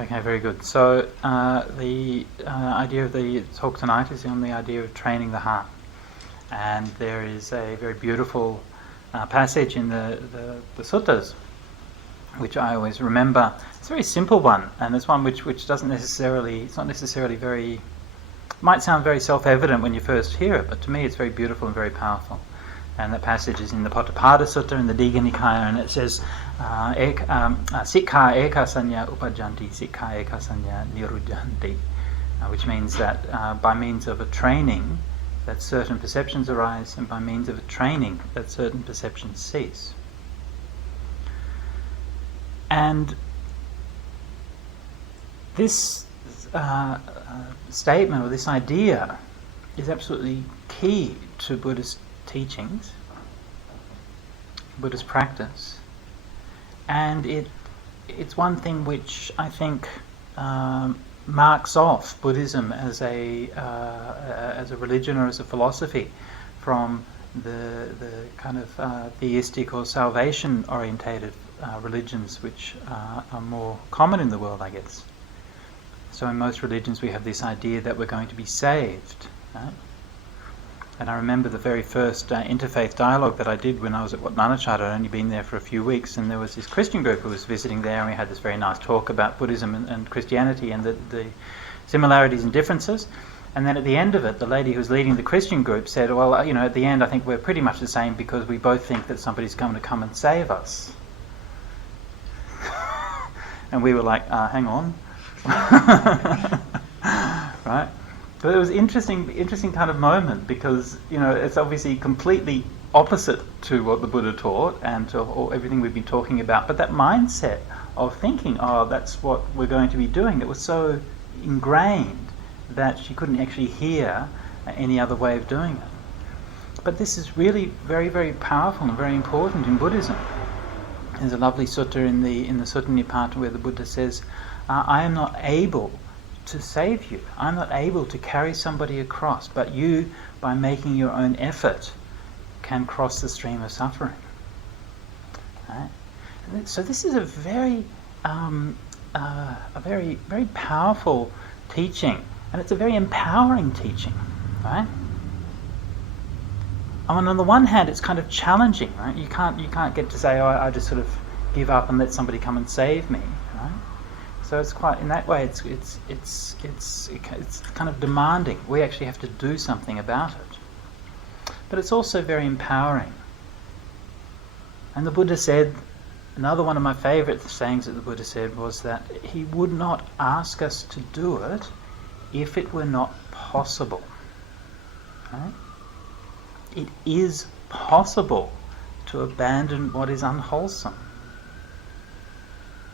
Okay, very good. So the idea of the talk tonight is on the idea of training the heart. And there is a very beautiful passage in the suttas, which I always remember. It's a very simple one, and it's one which doesn't necessarily, it's not necessarily very, might sound very self-evident when you first hear it, but to me it's very beautiful and very powerful. And that passage is in the Potthapada Sutta in the Digha Nikaya, and it says, Sikha eka sanya upajanti, sikha eka sanya nirujjanti, which means that by means of a training that certain perceptions arise, and by means of a training that certain perceptions cease. And this statement or this idea is absolutely key to Buddhist teachings, Buddhist practice, and it's one thing which I think marks off Buddhism as a religion or as a philosophy from the kind of theistic or salvation orientated religions which are more common in the world, I guess. So in most religions we have this idea that we're going to be saved, right? And I remember the very first interfaith dialogue that I did when I was at Wat Nanachat. I'd only been there for a few weeks, and there was this Christian group who was visiting there, and we had this very nice talk about Buddhism and Christianity and the similarities and differences. And then at the end of it, the lady who was leading the Christian group said, well, at the end I think we're pretty much the same because we both think that somebody's going to come and save us. And we were like, hang on. Right? But it was interesting kind of moment because, it's obviously completely opposite to what the Buddha taught and to everything we've been talking about. But that mindset of thinking, that's what we're going to be doing, it was so ingrained that she couldn't actually hear any other way of doing it. But this is really very, very powerful and very important in Buddhism. There's a lovely sutta in the Sutta Nipata where the Buddha says, I am not able to save you. I'm not able to carry somebody across, but you, by making your own effort, can cross the stream of suffering. Right? So this is a very, very powerful teaching, and it's a very empowering teaching, right? I mean, on the one hand, it's kind of challenging, right? You can't get to say, I just sort of give up and let somebody come and save me, right? So it's quite, in that way, it's kind of demanding. We actually have to do something about it. But it's also very empowering. And the Buddha said, another one of my favourite sayings that the Buddha said was that he would not ask us to do it if it were not possible. Right? It is possible to abandon what is unwholesome.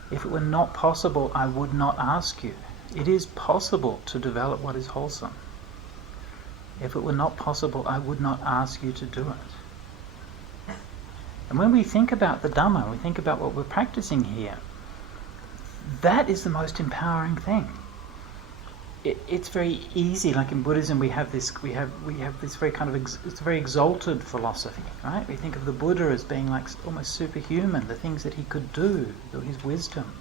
If it were not possible, I would not ask you. It is possible to develop what is wholesome. If it were not possible, I would not ask you to do it. And when we think about the Dhamma, we think about what we're practicing here, that is the most empowering thing. It's very easy, like in Buddhism we have this very kind of it's a very exalted philosophy, right? We think of the Buddha as being like almost superhuman, the things that he could do, his wisdom.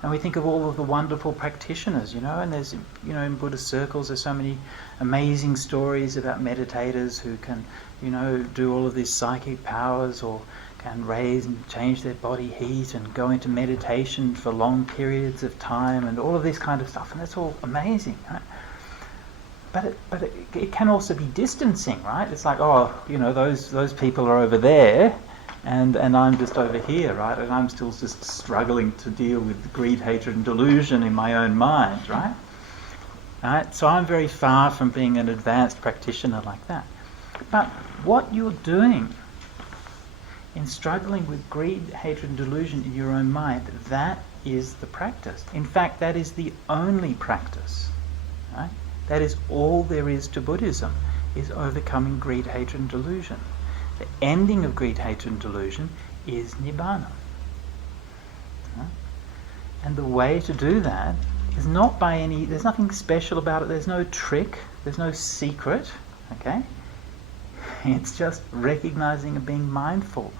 And we think of all of the wonderful practitioners, and there's, in Buddhist circles there's so many amazing stories about meditators who can, do all of these psychic powers or can raise and change their body heat and go into meditation for long periods of time and all of this kind of stuff, and that's all amazing, right? But it can also be distancing, right? It's like, those people are over there and I'm just over here, right? And I'm still just struggling to deal with greed, hatred and delusion in my own mind, right? Right? So I'm very far from being an advanced practitioner like that. But what you're doing in struggling with greed, hatred and delusion in your own mind, that is the practice. In fact, that is the only practice. Right? That is all there is to Buddhism, is overcoming greed, hatred and delusion. The ending of greed, hatred and delusion is Nibbana. Right? And the way to do that is not by there's nothing special about it, there's no trick, there's no secret, okay? It's just recognizing and being mindful.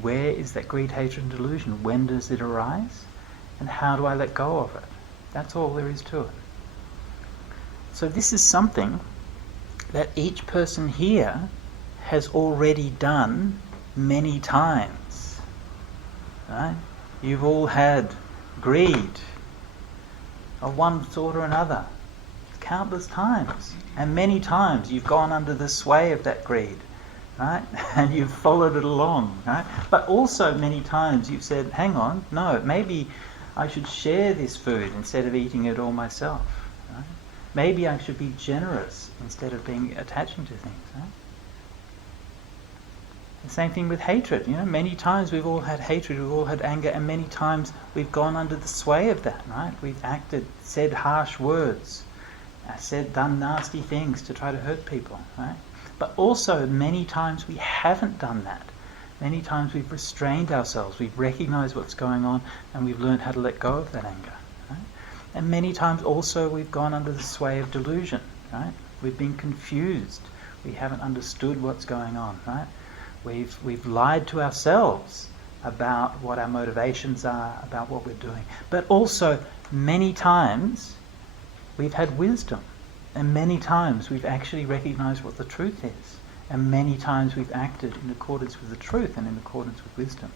Where is that greed, hatred and delusion? When does it arise? And how do I let go of it? That's all there is to it. So this is something that each person here has already done many times. Right? You've all had greed of one sort or another countless times, and many times you've gone under the sway of that greed, right? And you've followed it along, right? But also many times you've said, hang on, no, maybe I should share this food instead of eating it all myself, right? Maybe I should be generous instead of attaching to things, right? The same thing with hatred. Many times we've all had hatred, we've all had anger, and many times we've gone under the sway of that, right? We've acted, said harsh words, done nasty things to try to hurt people, right? But also many times we haven't done that. Many times we've restrained ourselves, we've recognized what's going on, and we've learned how to let go of that anger, right? And many times also we've gone under the sway of delusion, right? We've been confused, we haven't understood what's going on, right? We've lied to ourselves about what our motivations are, about what we're doing. But also many times we've had wisdom, and many times we've actually recognized what the truth is, and many times we've acted in accordance with the truth and in accordance with wisdom.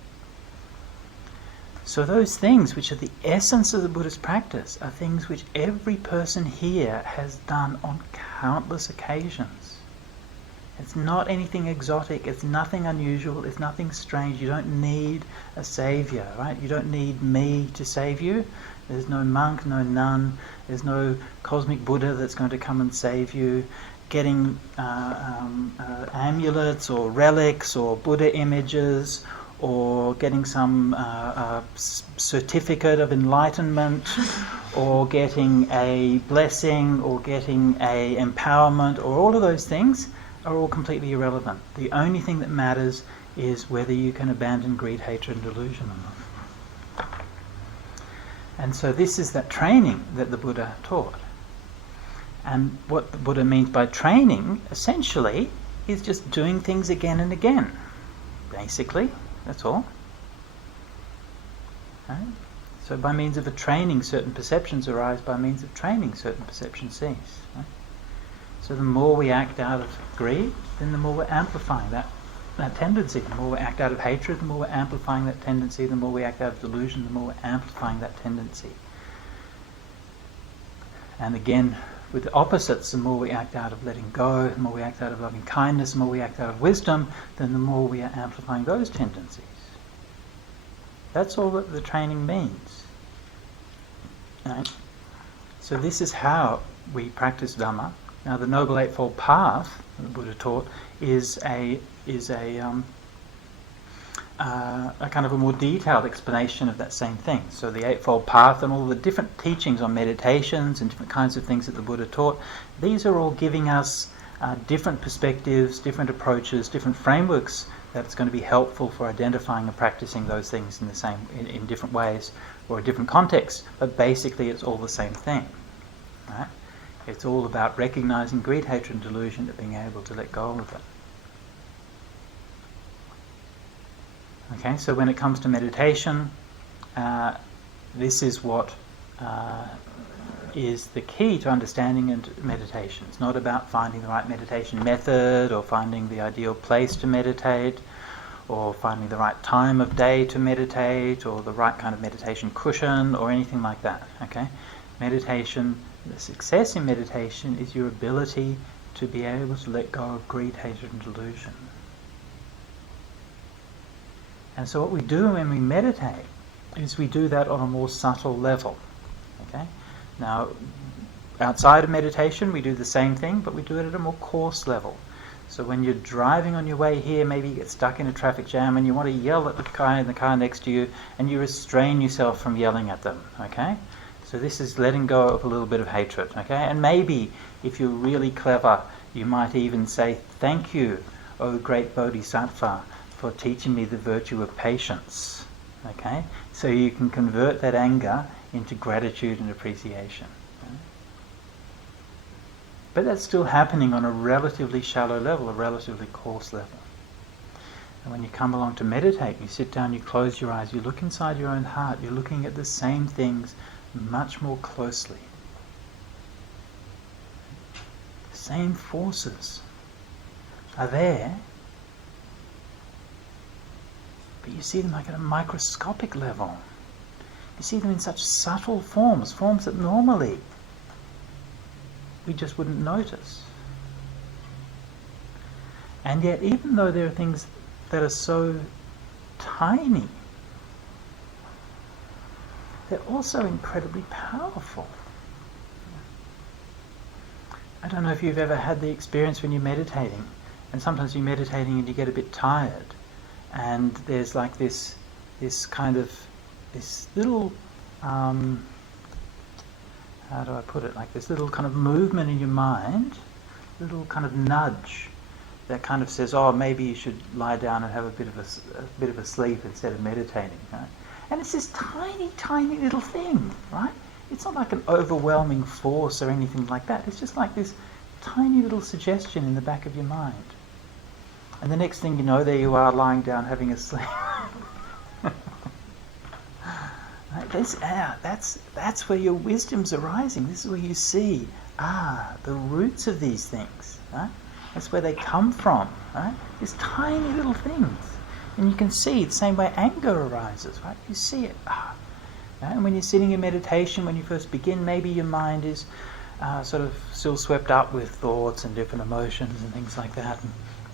So those things which are the essence of the Buddhist practice are things which every person here has done on countless occasions. It's not anything exotic, it's nothing unusual, it's nothing strange. You don't need a savior, right? You don't need me to save you. There's no monk, no nun, there's no cosmic Buddha that's going to come and save you. Getting amulets or relics or Buddha images, or getting some certificate of enlightenment, or getting a blessing, or getting a empowerment, or all of those things are all completely irrelevant. The only thing that matters is whether you can abandon greed, hatred and delusion or not. And so this is that training that the Buddha taught. And what the Buddha means by training, essentially, is just doing things again and again. Basically, that's all. Right? So by means of a training, certain perceptions arise. By means of training, certain perceptions cease. Right? So the more we act out of greed, then the more we're amplifying that tendency. The more we act out of hatred, the more we're amplifying that tendency. The more we act out of delusion, the more we're amplifying that tendency. And again, with the opposites, the more we act out of letting go, the more we act out of loving kindness, the more we act out of wisdom, then the more we are amplifying those tendencies. That's all that the training means. Right? So this is how we practice Dhamma. Now, the Noble Eightfold Path, the Buddha taught, is a kind of a more detailed explanation of that same thing. So the Eightfold Path and all the different teachings on meditations and different kinds of things that the Buddha taught, these are all giving us different perspectives, different approaches, different frameworks that's going to be helpful for identifying and practicing those things in different ways or in different contexts. But basically, it's all the same thing. Right? It's all about recognizing greed, hatred and delusion and being able to let go of it. Okay, so when it comes to meditation, this is what is the key to understanding meditation. It's not about finding the right meditation method or finding the ideal place to meditate or finding the right time of day to meditate or the right kind of meditation cushion or anything like that. Okay, meditation, the success in meditation is your ability to be able to let go of greed, hatred and delusion. And so what we do when we meditate is we do that on a more subtle level. Okay? Now, outside of meditation we do the same thing, but we do it at a more coarse level. So when you're driving on your way here, maybe you get stuck in a traffic jam and you want to yell at the guy in the car next to you and you restrain yourself from yelling at them. Okay? So this is letting go of a little bit of hatred. Okay? And maybe if you're really clever, you might even say, "Thank you, O great Bodhisattva, for teaching me the virtue of patience." Okay? So you can convert that anger into gratitude and appreciation. Okay? But that's still happening on a relatively shallow level, a relatively coarse level. And when you come along to meditate, you sit down, you close your eyes, you look inside your own heart, you're looking at the same things much more closely. The same forces are there, but you see them like at a microscopic level. You see them in such subtle forms that normally we just wouldn't notice. And yet, even though there are things that are so tiny, they're also incredibly powerful. I don't know if you've ever had the experience when you're meditating, and sometimes you're meditating and you get a bit tired, and there's like this little, how do I put it, like this little kind of movement in your mind, little kind of nudge that kind of says, oh, maybe you should lie down and have a bit of a sleep instead of meditating, right? And it's this tiny, tiny little thing, right? It's not like an overwhelming force or anything like that. It's just like this tiny little suggestion in the back of your mind. And the next thing you know, there you are lying down having a sleep. Right? That's where your wisdom's arising. This is where you see, the roots of these things, right? That's where they come from, right? These tiny little things. And you can see the same way anger arises, right? You see it. Right? And when you're sitting in meditation, when you first begin, maybe your mind is sort of still swept up with thoughts and different emotions and things like that. And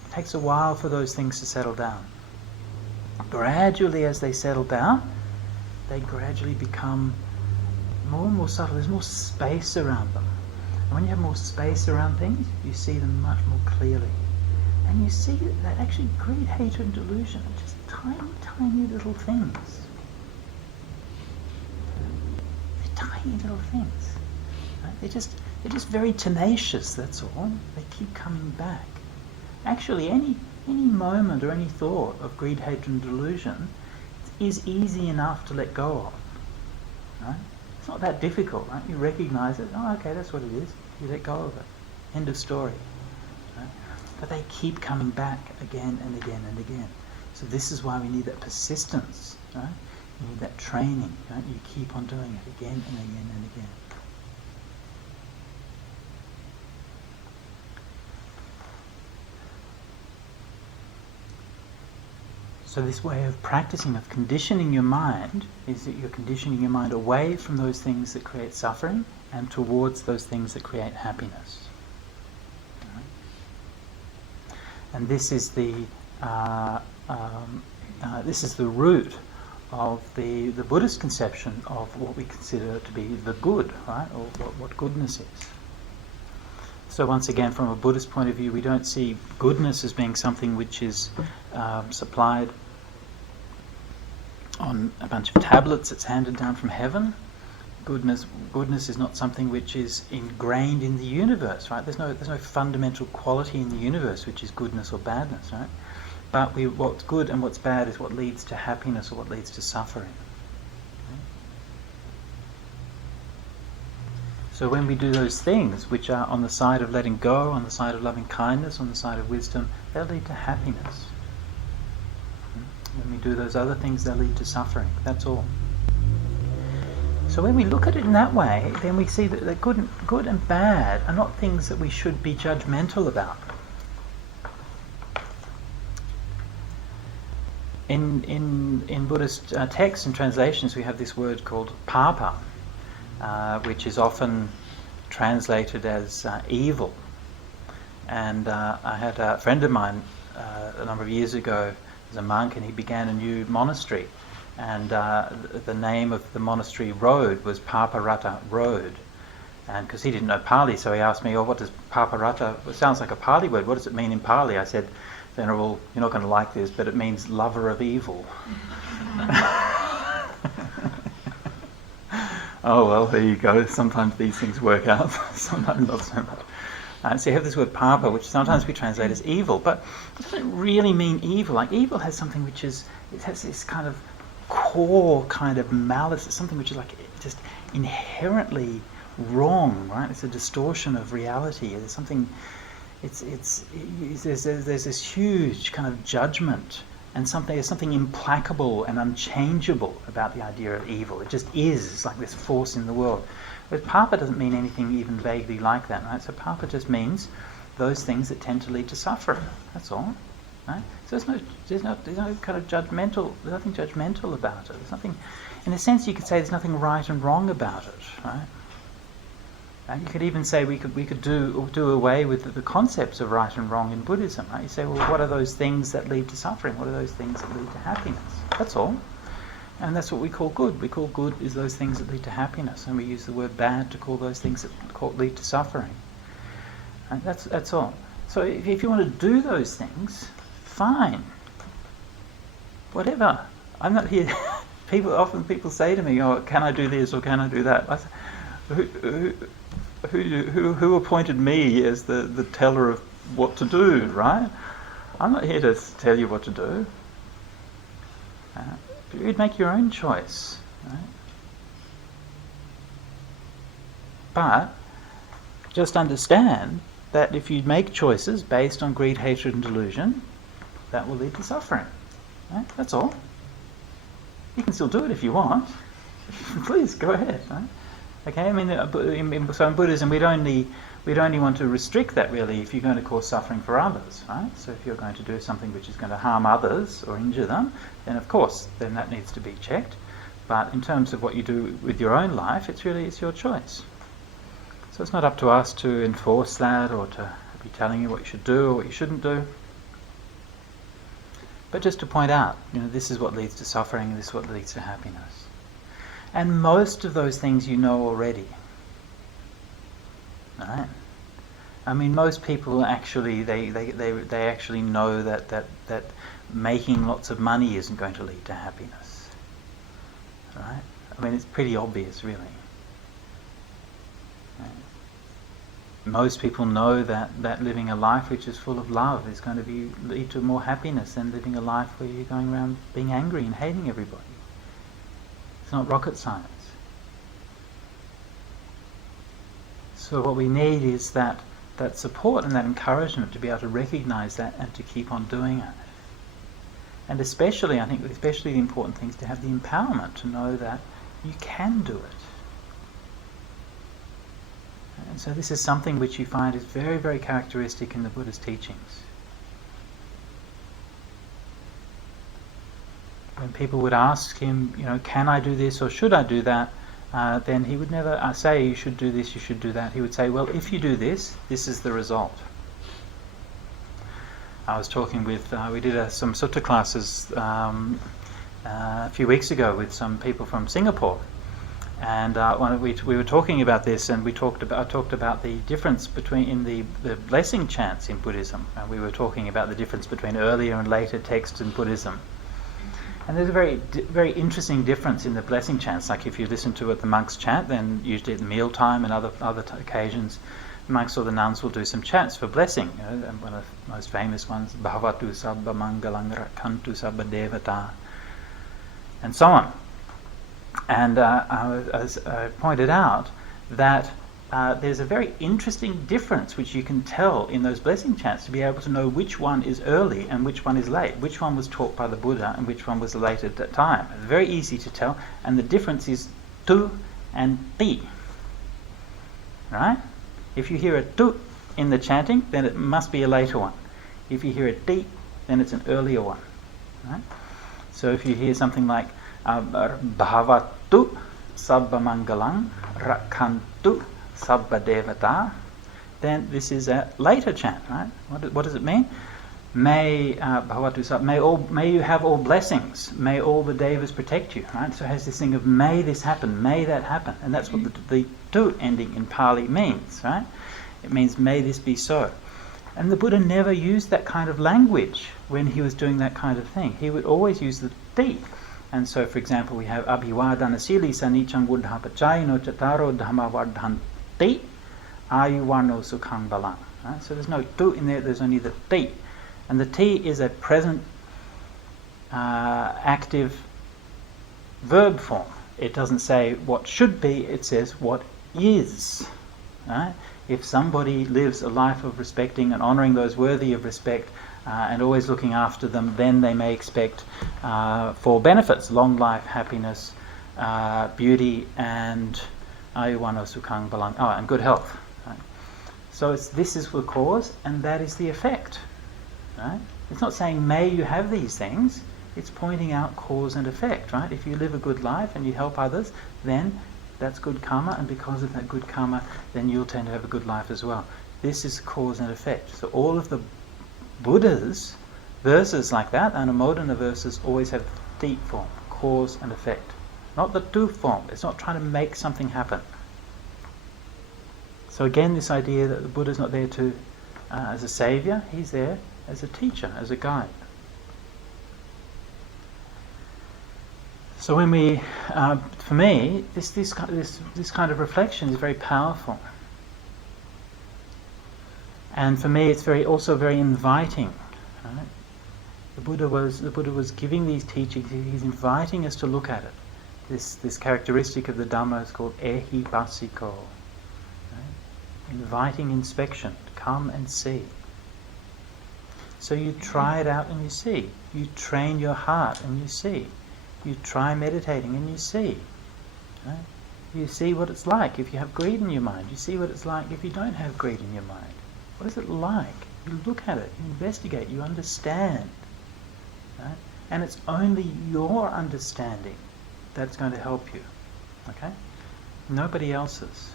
it takes a while for those things to settle down. Gradually, as they settle down, they gradually become more and more subtle. There's more space around them. And when you have more space around things, you see them much more clearly. And you see that actually greed, hatred and delusion are just tiny, tiny little things. They're tiny little things. Right? They're just very tenacious, that's all. They keep coming back. Actually, any moment or any thought of greed, hatred and delusion is easy enough to let go of. Right? It's not that difficult, right? You recognize it. Oh, okay, that's what it is. You let go of it. End of story. Right? But they keep coming back again and again and again. So this is why we need that persistence. Right? You need that training. Right? You keep on doing it again and again and again. So this way of practicing, of conditioning your mind, is that you're conditioning your mind away from those things that create suffering and towards those things that create happiness. Right? And this is the root of the Buddhist conception of what we consider to be the good, right, or what goodness is. So once again, from a Buddhist point of view, we don't see goodness as being something which is supplied on a bunch of tablets that's handed down from heaven. Goodness is not something which is ingrained in the universe, right? There's no fundamental quality in the universe which is goodness or badness, right? But what's good and what's bad is what leads to happiness or what leads to suffering. So when we do those things which are on the side of letting go, on the side of loving kindness, on the side of wisdom, they'll lead to happiness. When we do those other things, they'll lead to suffering. That's all. So when we look at it in that way, then we see that the good and bad are not things that we should be judgmental about. In Buddhist texts and translations, we have this word called papa, which is often translated as evil. And I had a friend of mine a number of years ago, as a monk, and he began a new monastery. And the name of the monastery road was Paparata Road. And because he didn't know Pali, so he asked me, oh, what does Paparata, it sounds like a Pali word, what does it mean in Pali? I said, Venerable, you're not going to like this, but it means lover of evil. Oh, well, there you go. Sometimes these things work out, sometimes not so much. So you have this word papa, which sometimes we translate as evil, but it doesn't really mean evil. Like, evil has something which is, it has this kind of core kind of malice. It's something which is like just inherently wrong, right? It's a distortion of reality. There's something, there's this huge kind of judgment And there's something implacable and unchangeable about the idea of evil. It just is. It's like this force in the world. But papa doesn't mean anything even vaguely like that, right? So papa just means those things that tend to lead to suffering. That's all, right? So there's no kind of judgmental. There's nothing judgmental about it. There's nothing, in a sense, you could say there's nothing right and wrong about it, right? And you could even say we could do away with the concepts of right and wrong in Buddhism, right? You say, well, what are those things that lead to suffering? What are those things that lead to happiness? That's all. And that's what we call good. We call good is those things that lead to happiness, and we use the word bad to call those things that lead to suffering. And that's all. So if you want to do those things, fine. Whatever. I'm not here. People say to me, "Oh, can I do this or can I do that?" I say, Who appointed me as the teller of what to do, right? I'm not here to tell you what to do. You'd make your own choice, right? But just understand that if you make choices based on greed, hatred and delusion, that will lead to suffering. Right? That's all. You can still do it if you want. Please, go ahead. Right? Okay, I mean, so in Buddhism, we'd only want to restrict that really if you're going to cause suffering for others, right? So if you're going to do something which is going to harm others or injure them, then of course, then that needs to be checked. But in terms of what you do with your own life, it's your choice. So it's not up to us to enforce that or to be telling you what you should do or what you shouldn't do. But just to point out, this is what leads to suffering, this is what leads to happiness. And most of those things you know already. Right? I mean, most people actually they actually know that making lots of money isn't going to lead to happiness. Right? I mean, it's pretty obvious, really. Right? Most people know that living a life which is full of love is going to lead to more happiness than living a life where you're going around being angry and hating everybody. It's not rocket science. So what we need is that support and that encouragement to be able to recognize that and to keep on doing it. And especially, I think, the important thing is to have the empowerment to know that you can do it. And so this is something which you find is very, very characteristic in the Buddha's teachings. When people would ask him, can I do this or should I do that? Then he would never say you should do this, you should do that. He would say, well, if you do this, this is the result. I was talking with, we did some sutta classes a few weeks ago with some people from Singapore. And we were talking about this, and I talked about the difference in the blessing chants in Buddhism. And we were talking about the difference between earlier and later texts in Buddhism. And there's a very interesting difference in the blessing chants. Like if you listen to what the monks chant, then usually at mealtime and other occasions, the monks or the nuns will do some chants for blessing. And one of the most famous ones, Bhavatu Sabba Mangalang Rakhantu Sabba Devata, and so on. And I pointed out that there's a very interesting difference which you can tell in those blessing chants to be able to know which one is early and which one is late, which one was taught by the Buddha and which one was late at that time. It's very easy to tell, and the difference is tu and ti. Right? If you hear a tu in the chanting, then it must be a later one. If you hear a ti, then it's an earlier one. Right? So if you hear something like Bhavatu Sabba Mangalang Rakhantu Sabba Devata, then this is a later chant, right? What does it mean? May Bhavatu Sabba, may you have all blessings, may all the devas protect you, right? So it has this thing of may this happen, may that happen, and that's what the tu ending in Pali means, right? It means may this be so. And the Buddha never used that kind of language when he was doing that kind of thing. He would always use the ti. And so, for example, we have Abhivadana Sili Sanichang Buddhapachayino Chataro Dhamavardhanti Ayuvarno Sukhang Balang. Right? So there's no tu in there, there's only the ti. And the ti is a present active verb form. It doesn't say what should be, it says what is. Right? If somebody lives a life of respecting and honouring those worthy of respect and always looking after them, then they may expect for benefits, long life, happiness, beauty, and ayuwano sukhang balang, and good health. Right? So this is the cause, and that is the effect. Right? It's not saying may you have these things. It's pointing out cause and effect. Right? If you live a good life and you help others, then that's good karma, and because of that good karma, then you'll tend to have a good life as well. This is cause and effect. So all of the Buddha's verses like that, Anumodana verses, always have deep form, cause and effect. Not the tu form. It's not trying to make something happen. So again, this idea that the Buddha's not there to as a saviour, he's there as a teacher, as a guide. So when we, for me, this kind of reflection is very powerful, and for me, it's also very inviting. Right? The Buddha was giving these teachings. He's inviting us to look at it. This characteristic of the Dhamma is called ehipasiko, right? Inviting inspection. Come and see. So you try it out and you see. You train your heart and you see. You try meditating and you see. Right? You see what it's like if you have greed in your mind. You see what it's like if you don't have greed in your mind. What is it like? You look at it, you investigate, you understand. Right? And it's only your understanding that's going to help you. Okay? Nobody else's.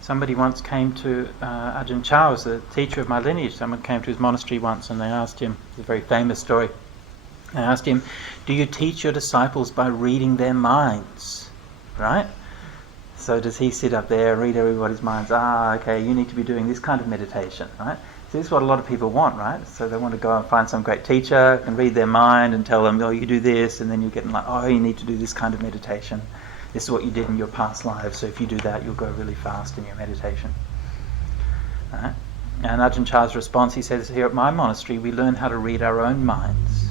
Somebody once came to Ajahn Chah, was the teacher of my lineage. Someone came to his monastery once and they asked him, it's a very famous story, they asked him, do you teach your disciples by reading their minds? Right? So does he sit up there and read everybody's minds? Okay, you need to be doing this kind of meditation, right? So this is what a lot of people want, right? So they want to go and find some great teacher and read their mind and tell them, oh, you do this, and then you get like, oh, you need to do this kind of meditation. This is what you did in your past lives, so if you do that, you'll go really fast in your meditation. Right? And Ajahn Chah's response, he says, here at my monastery, we learn how to read our own minds.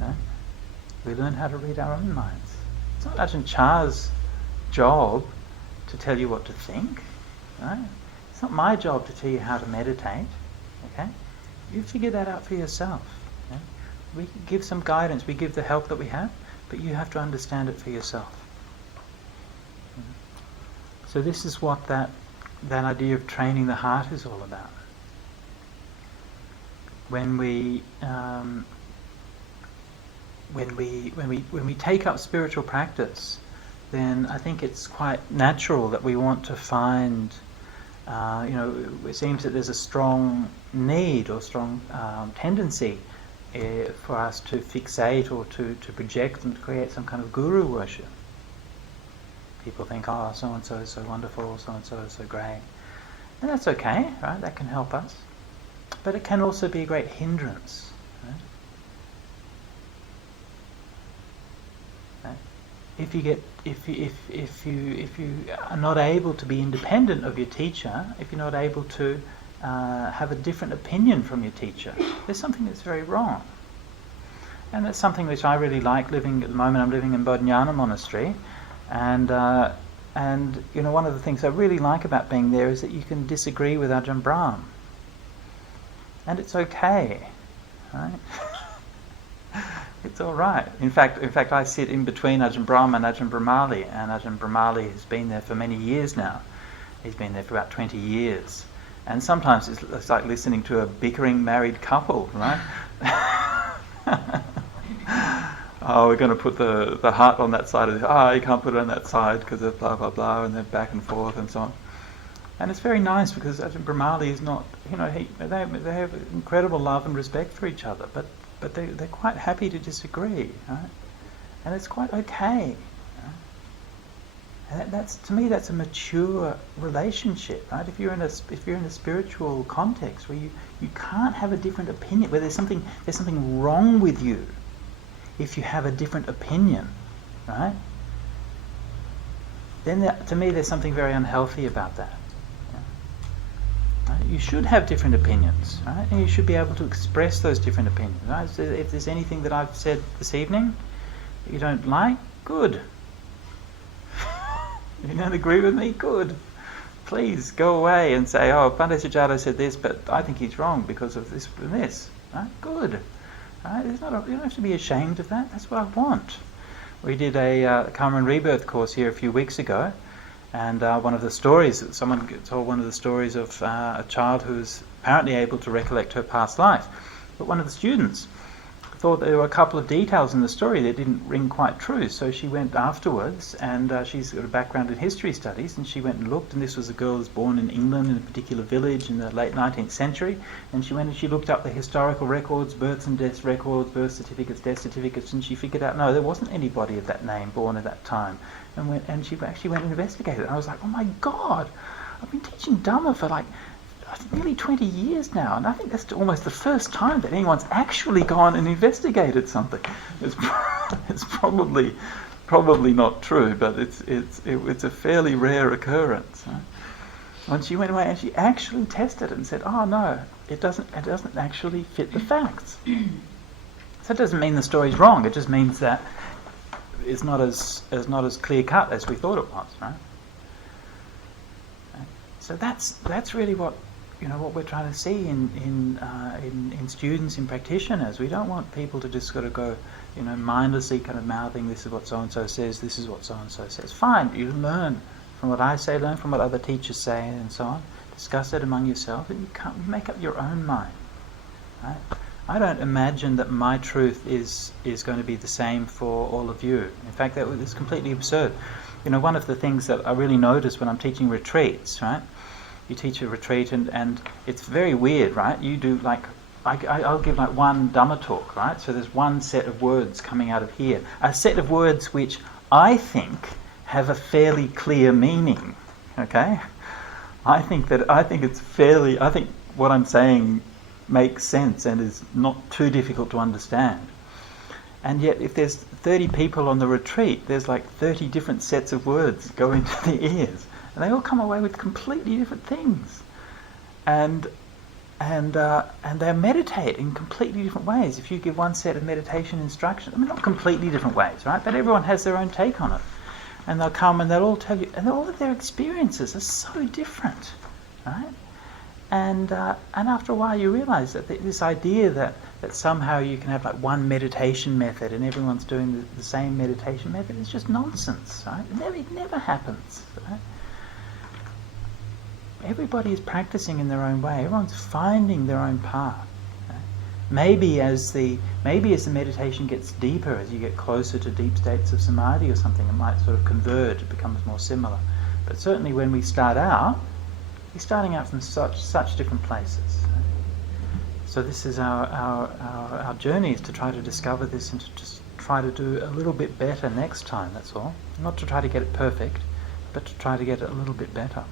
Right? We learn how to read our own minds. It's not Ajahn Chah's job to tell you what to think. Right? It's not my job to tell you how to meditate. Okay? You figure that out for yourself. Okay? We give some guidance, we give the help that we have, but you have to understand it for yourself. So this is what that idea of training the heart is all about. When we take up spiritual practice, then I think it's quite natural that we want to find, it seems that there's a strong need or strong tendency for us to fixate or to project and to create some kind of guru worship. People think, oh, so-and-so is so wonderful, so-and-so is so great. And that's okay, right? That can help us. But it can also be a great hindrance. Right? If you are not able to be independent of your teacher, if you're not able to have a different opinion from your teacher, there's something that's very wrong. And that's something which I really like living at the moment. I'm living in Bodhinyana Monastery, and one of the things I really like about being there is that you can disagree with Ajahn Brahm, and it's okay, right? It's all right. In fact, I sit in between Ajahn Brahm and Ajahn Brahmali, and Ajahn Brahmali has been there for many years now. He's been there for about 20 years. And sometimes it's like listening to a bickering married couple, right? Oh, we're going to put the heart on that side of it. Oh, you can't put it on that side because of blah, blah, blah, and they're back and forth and so on. And it's very nice because Ajahn Brahmali is not, they have incredible love and respect for each other, but they're quite happy to disagree, right? And it's quite okay. And that's, to me, that's a mature relationship, right? If you're in a spiritual context where you can't have a different opinion, where there's something wrong with you if you have a different opinion, right? Then to me there's something very unhealthy about that. Right? You should have different opinions, right? And you should be able to express those different opinions, right? So if there's anything that I've said this evening that you don't like, good. You don't agree with me? Good. please go away and say, oh, Bhante Sujato said this, but I think he's wrong because of this and this. Right? Good. Right? You don't have to be ashamed of that. That's what I want. We did a Karma and Rebirth course here a few weeks ago, and one of the stories, someone told one of the stories of a child who was apparently able to recollect her past life. But one of the students thought there were a couple of details in the story that didn't ring quite true, so she went afterwards, and she's got a background in history studies, and she went and looked, and this was a girl who was born in England in a particular village in the late 19th century, and she went and she looked up the historical records, births and deaths records, birth certificates, death certificates, and she figured out, no, there wasn't anybody of that name born at that time, and she actually went and investigated. I was like, oh my God, I've been teaching Dhamma for like nearly 20 years now, and I think that's almost the first time that anyone's actually gone and investigated something. It's probably not true, but it's a fairly rare occurrence. Right? And she went away and she actually tested it and said, "Oh no, it doesn't actually fit the facts." So it doesn't mean the story's wrong. It just means that it's not as clear cut as we thought it was, right? So that's really what we're trying to see in students, in practitioners. We don't want people to just sort of go, mindlessly kind of mouthing, this is what so and so says, this is what so and so says. Fine, you learn from what I say, learn from what other teachers say, and so on. Discuss it among yourself, and you can't make up your own mind. Right? I don't imagine that my truth is going to be the same for all of you. In fact, that is completely absurd. One of the things that I really notice when I'm teaching retreats, right? You teach a retreat and it's very weird, right? You do I'll give like one Dhamma talk, right? So there's one set of words coming out of here. A set of words which I think have a fairly clear meaning, okay? I think what I'm saying makes sense and is not too difficult to understand. And yet if there's 30 people on the retreat, there's like 30 different sets of words go into the ears. And they all come away with completely different things. And they meditate in completely different ways. If you give one set of meditation instruction, not completely different ways, right? But everyone has their own take on it. And they'll come and they'll all tell you, and all of their experiences are so different, right? And after a while you realise that this idea that somehow you can have like one meditation method and everyone's doing the same meditation method is just nonsense, right? It never happens, right? Everybody is practicing in their own way. Everyone's finding their own path. Right? Maybe as the meditation gets deeper, as you get closer to deep states of samadhi or something, it might sort of converge. It becomes more similar. But certainly when we start out, we're starting out from such different places. Right? So this is our journey, is to try to discover this and to just try to do a little bit better next time. That's all. Not to try to get it perfect, but to try to get it a little bit better.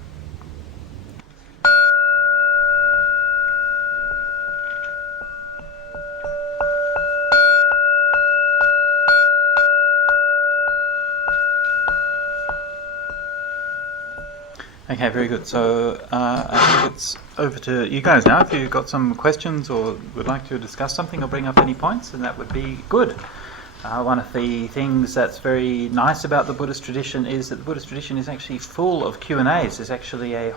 Okay, very good. So I think it's over to you guys now. If you've got some questions or would like to discuss something or bring up any points, then that would be good. One of the things that's very nice about the Buddhist tradition is that the Buddhist tradition is actually full of Q&As. There's actually a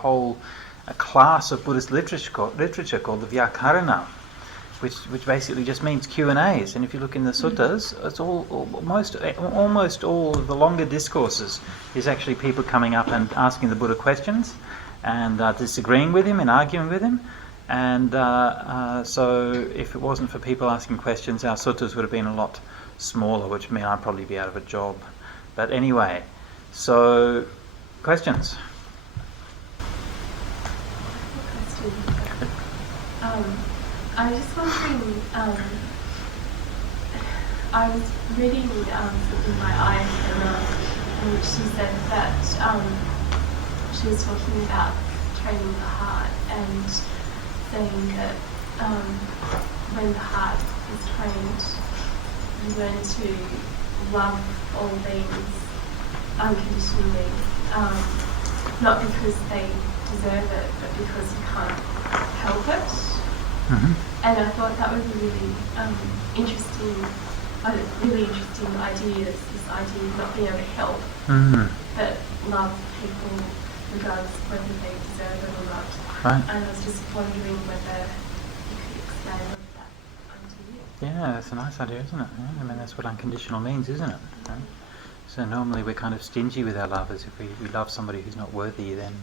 class of Buddhist literature called the Vyakarana, which basically just means Q&As. And if you look in the suttas, it's almost all of the longer discourses is actually people coming up and asking the Buddha questions and disagreeing with him and arguing with him. And so if it wasn't for people asking questions, our suttas would have been a lot smaller, which would mean I'd probably be out of a job. But anyway, so questions? I was just wondering, I was reading something by Aya Hema, in which she said that she was talking about training the heart and saying that when the heart is trained, you learn to love all beings unconditionally, not because they deserve it, but because you can't help it. Mm-hmm. And I thought that was a really interesting idea, this idea of not being able to help, but love people regards whether they deserve it or not. Right. And I was just wondering whether you could explain that onto you. Yeah, that's a nice idea, isn't it? Yeah, I mean, that's what unconditional means, isn't it? Right? So normally we're kind of stingy with our love, as if we love somebody who's not worthy, then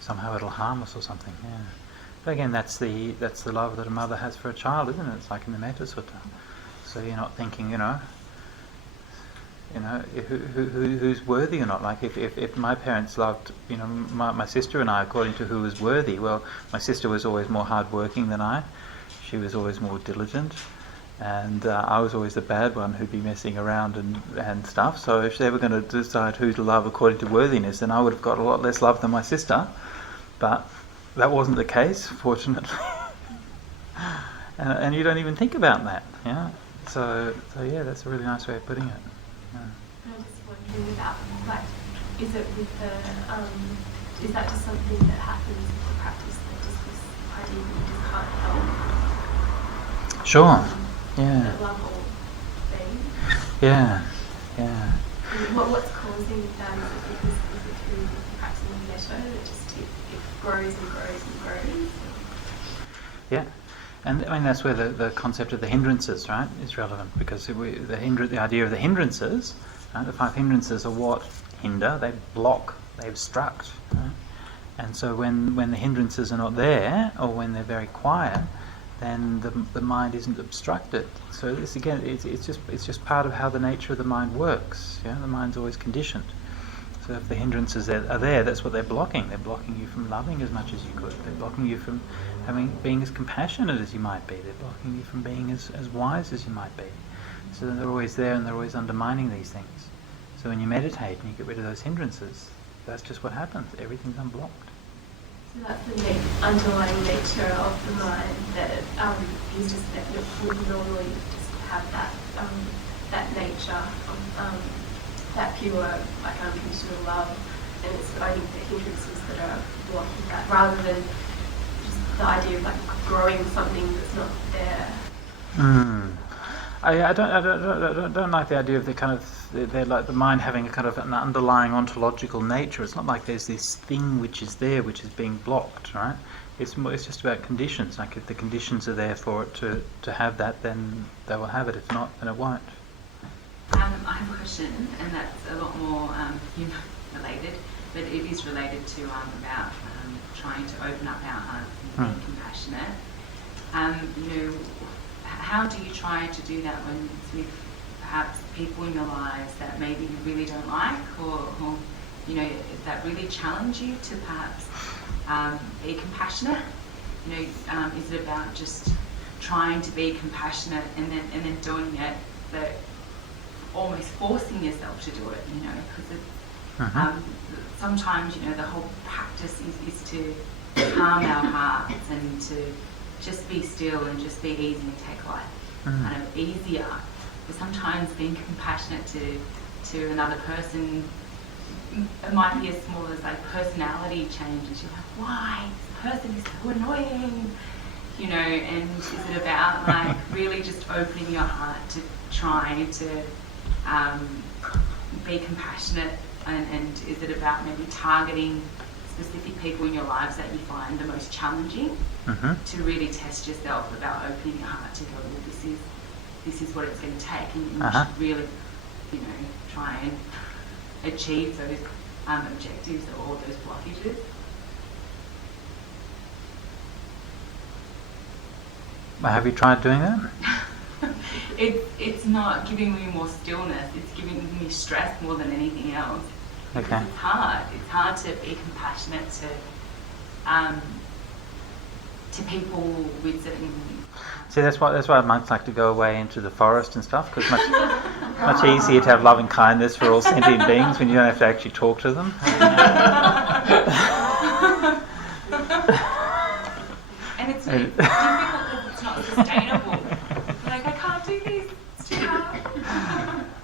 somehow it'll harm us or something. Yeah. But again, that's the love that a mother has for a child, isn't it? It's like in the Metta Sutta. So you're not thinking, who's worthy or not. Like if my parents loved, my sister and I according to who was worthy. Well, my sister was always more hardworking than I. She was always more diligent. And I was always the bad one who'd be messing around and stuff. So if they were going to decide who to love according to worthiness, then I would have got a lot less love than my sister. But that wasn't the case, fortunately. and you don't even think about that. Yeah. So yeah, that's a really nice way of putting it. Yeah. I'm just wondering about, like, is it with the, is that just something that happens with the practice, like just this idea that you just can't help? Sure. Yeah. That love all things? Yeah. What's causing that? Is it through practicing metta that just it grows and grows and grows? Yeah. And I mean that's where the concept of the hindrances, right, is relevant, because the idea of the hindrances, right, the 5 hindrances are what hinder, they block, they obstruct. Right? And so when the hindrances are not there, or when they're very quiet, then the mind isn't obstructed. So this again, it's just part of how the nature of the mind works. Yeah, the mind's always conditioned. So if the hindrances are there, that's what they're blocking. They're blocking you from loving as much as you could. They're blocking you from being as compassionate as you might be. They're blocking you from being as wise as you might be. So they're always there, and they're always undermining these things. So when you meditate and you get rid of those hindrances, that's just what happens. Everything's unblocked. So that's the underlying nature of the mind that is just that you would normally just have that nature of that pure, like unconditional love, and it's only the hindrances that are blocking that, rather than just the idea of like growing something that's not there. I don't like the idea of the kind of they're like the mind having a kind of an underlying ontological nature. It's not like there's this thing which is there which is being blocked, right? It's just about conditions. Like if the conditions are there for it to have that, then they will have it. If not, then it won't. I have a question, and that's a lot more human related, but it is related to about trying to open up our hearts and being compassionate. How do you try to do that when it's with perhaps people in your lives that maybe you really don't like, or that really challenge you to perhaps be compassionate? Is it about just trying to be compassionate and then doing it, but almost forcing yourself to do it? Because sometimes the whole practice is to calm our hearts and to just be still and just be easy and take life kind of easier. But sometimes being compassionate to another person, it might be as small as like personality changes. You're like, why? This person is so annoying. And is it about like really just opening your heart to trying to be compassionate, and is it about maybe targeting specific people in your lives that you find the most challenging to really test yourself about opening your heart to go, well, this is what it's going to take, and you should really try and achieve those objectives or those blockages? Have you tried doing that? It's not giving me more stillness, it's giving me stress more than anything else. Okay. It's hard. It's hard to be compassionate to people with certain. See, that's why monks like to go away into the forest and stuff, because much easier to have love and kindness for all sentient beings when you don't have to actually talk to them. And it's really difficult because it's not sustainable. Like, I can't do this. It's too hard.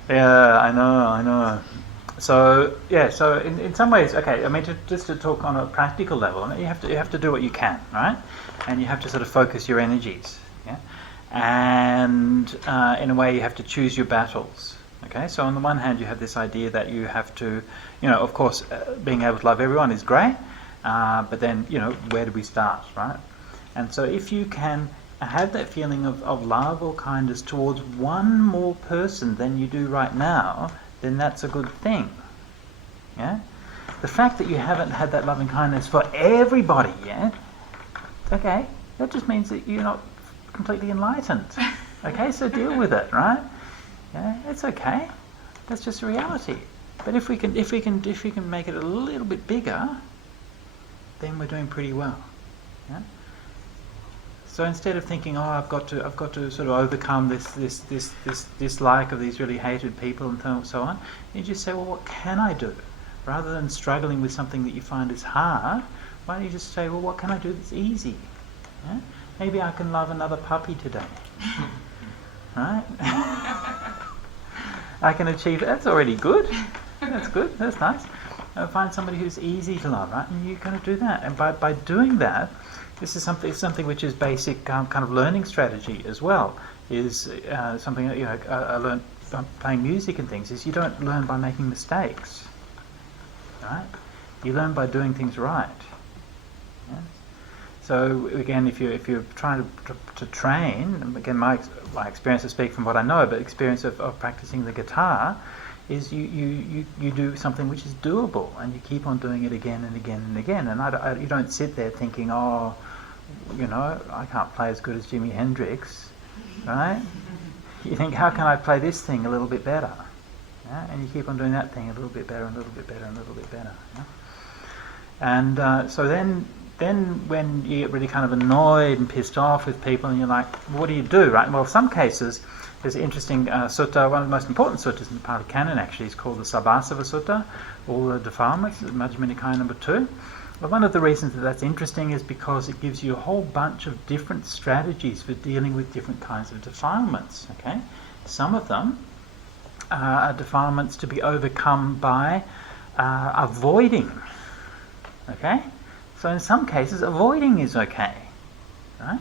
Yeah, I know. So in some ways, okay. I mean, just to talk on a practical level, you have to do what you can, right? And you have to sort of focus your energies, yeah. And in a way, you have to choose your battles, Okay, so on the one hand you have this idea that you have to, of course, being able to love everyone is great, but then, where do we start, right? And so if you can have that feeling of love or kindness towards one more person than you do right now, then that's a good thing. Yeah? The fact that you haven't had that loving kindness for everybody yet, okay, that just means that you're not completely enlightened. Okay, so deal with it, right? Yeah, it's okay. That's just a reality. But if we can make it a little bit bigger, then we're doing pretty well. Yeah? So instead of thinking, I've got to sort of overcome this dislike of these really hated people and so on, you just say, well, what can I do? Rather than struggling with something that you find is hard, why don't you just say, well, what can I do that's easy? Yeah? Maybe I can love another puppy today. Right? I can achieve, that's already good. That's good, that's nice. Find somebody who's easy to love, right? And you kind of do that. And by doing that, this is something which is basic kind of learning strategy as well. Is something that I learned playing music and things. Is you don't learn by making mistakes, right? You learn by doing things right. Yeah? So again, if you're trying to train, again, my experience to speak from what I know, but experience of practicing the guitar, is you do something which is doable, and you keep on doing it again and again and again. And you don't sit there thinking, I can't play as good as Jimi Hendrix, right? You think, how can I play this thing a little bit better? Yeah? And you keep on doing that thing a little bit better and a little bit better and a little bit better. Yeah? And so then when you get really kind of annoyed and pissed off with people, and you're like, what do you do, right? Well, in some cases, there's an interesting sutta, one of the most important suttas in the Pali Canon actually, is called the Sabhasava Sutta, all the defilements, Majjhima Nikaya number 2. But one of the reasons that that's interesting is because it gives you a whole bunch of different strategies for dealing with different kinds of defilements, okay? Some of them are defilements to be overcome by avoiding, okay? So in some cases, avoiding is okay, right?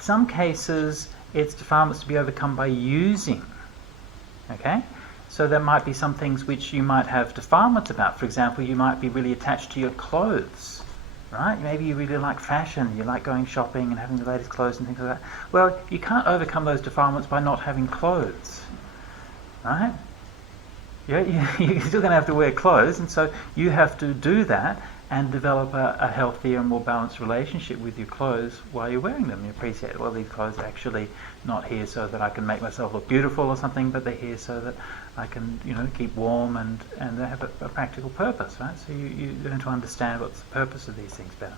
Some cases, it's defilements to be overcome by using, okay? So there might be some things which you might have defilements about. For example, you might be really attached to your clothes, right? Maybe you really like fashion, you like going shopping and having the latest clothes and things like that. Well, you can't overcome those defilements by not having clothes, right? You're still going to have to wear clothes, and so you have to do that and develop a healthier, more balanced relationship with your clothes while you're wearing them. You appreciate, well, these clothes are actually not here so that I can make myself look beautiful or something, but they're here so that I can, keep warm and they have a practical purpose, right? So you learn to understand what's the purpose of these things better.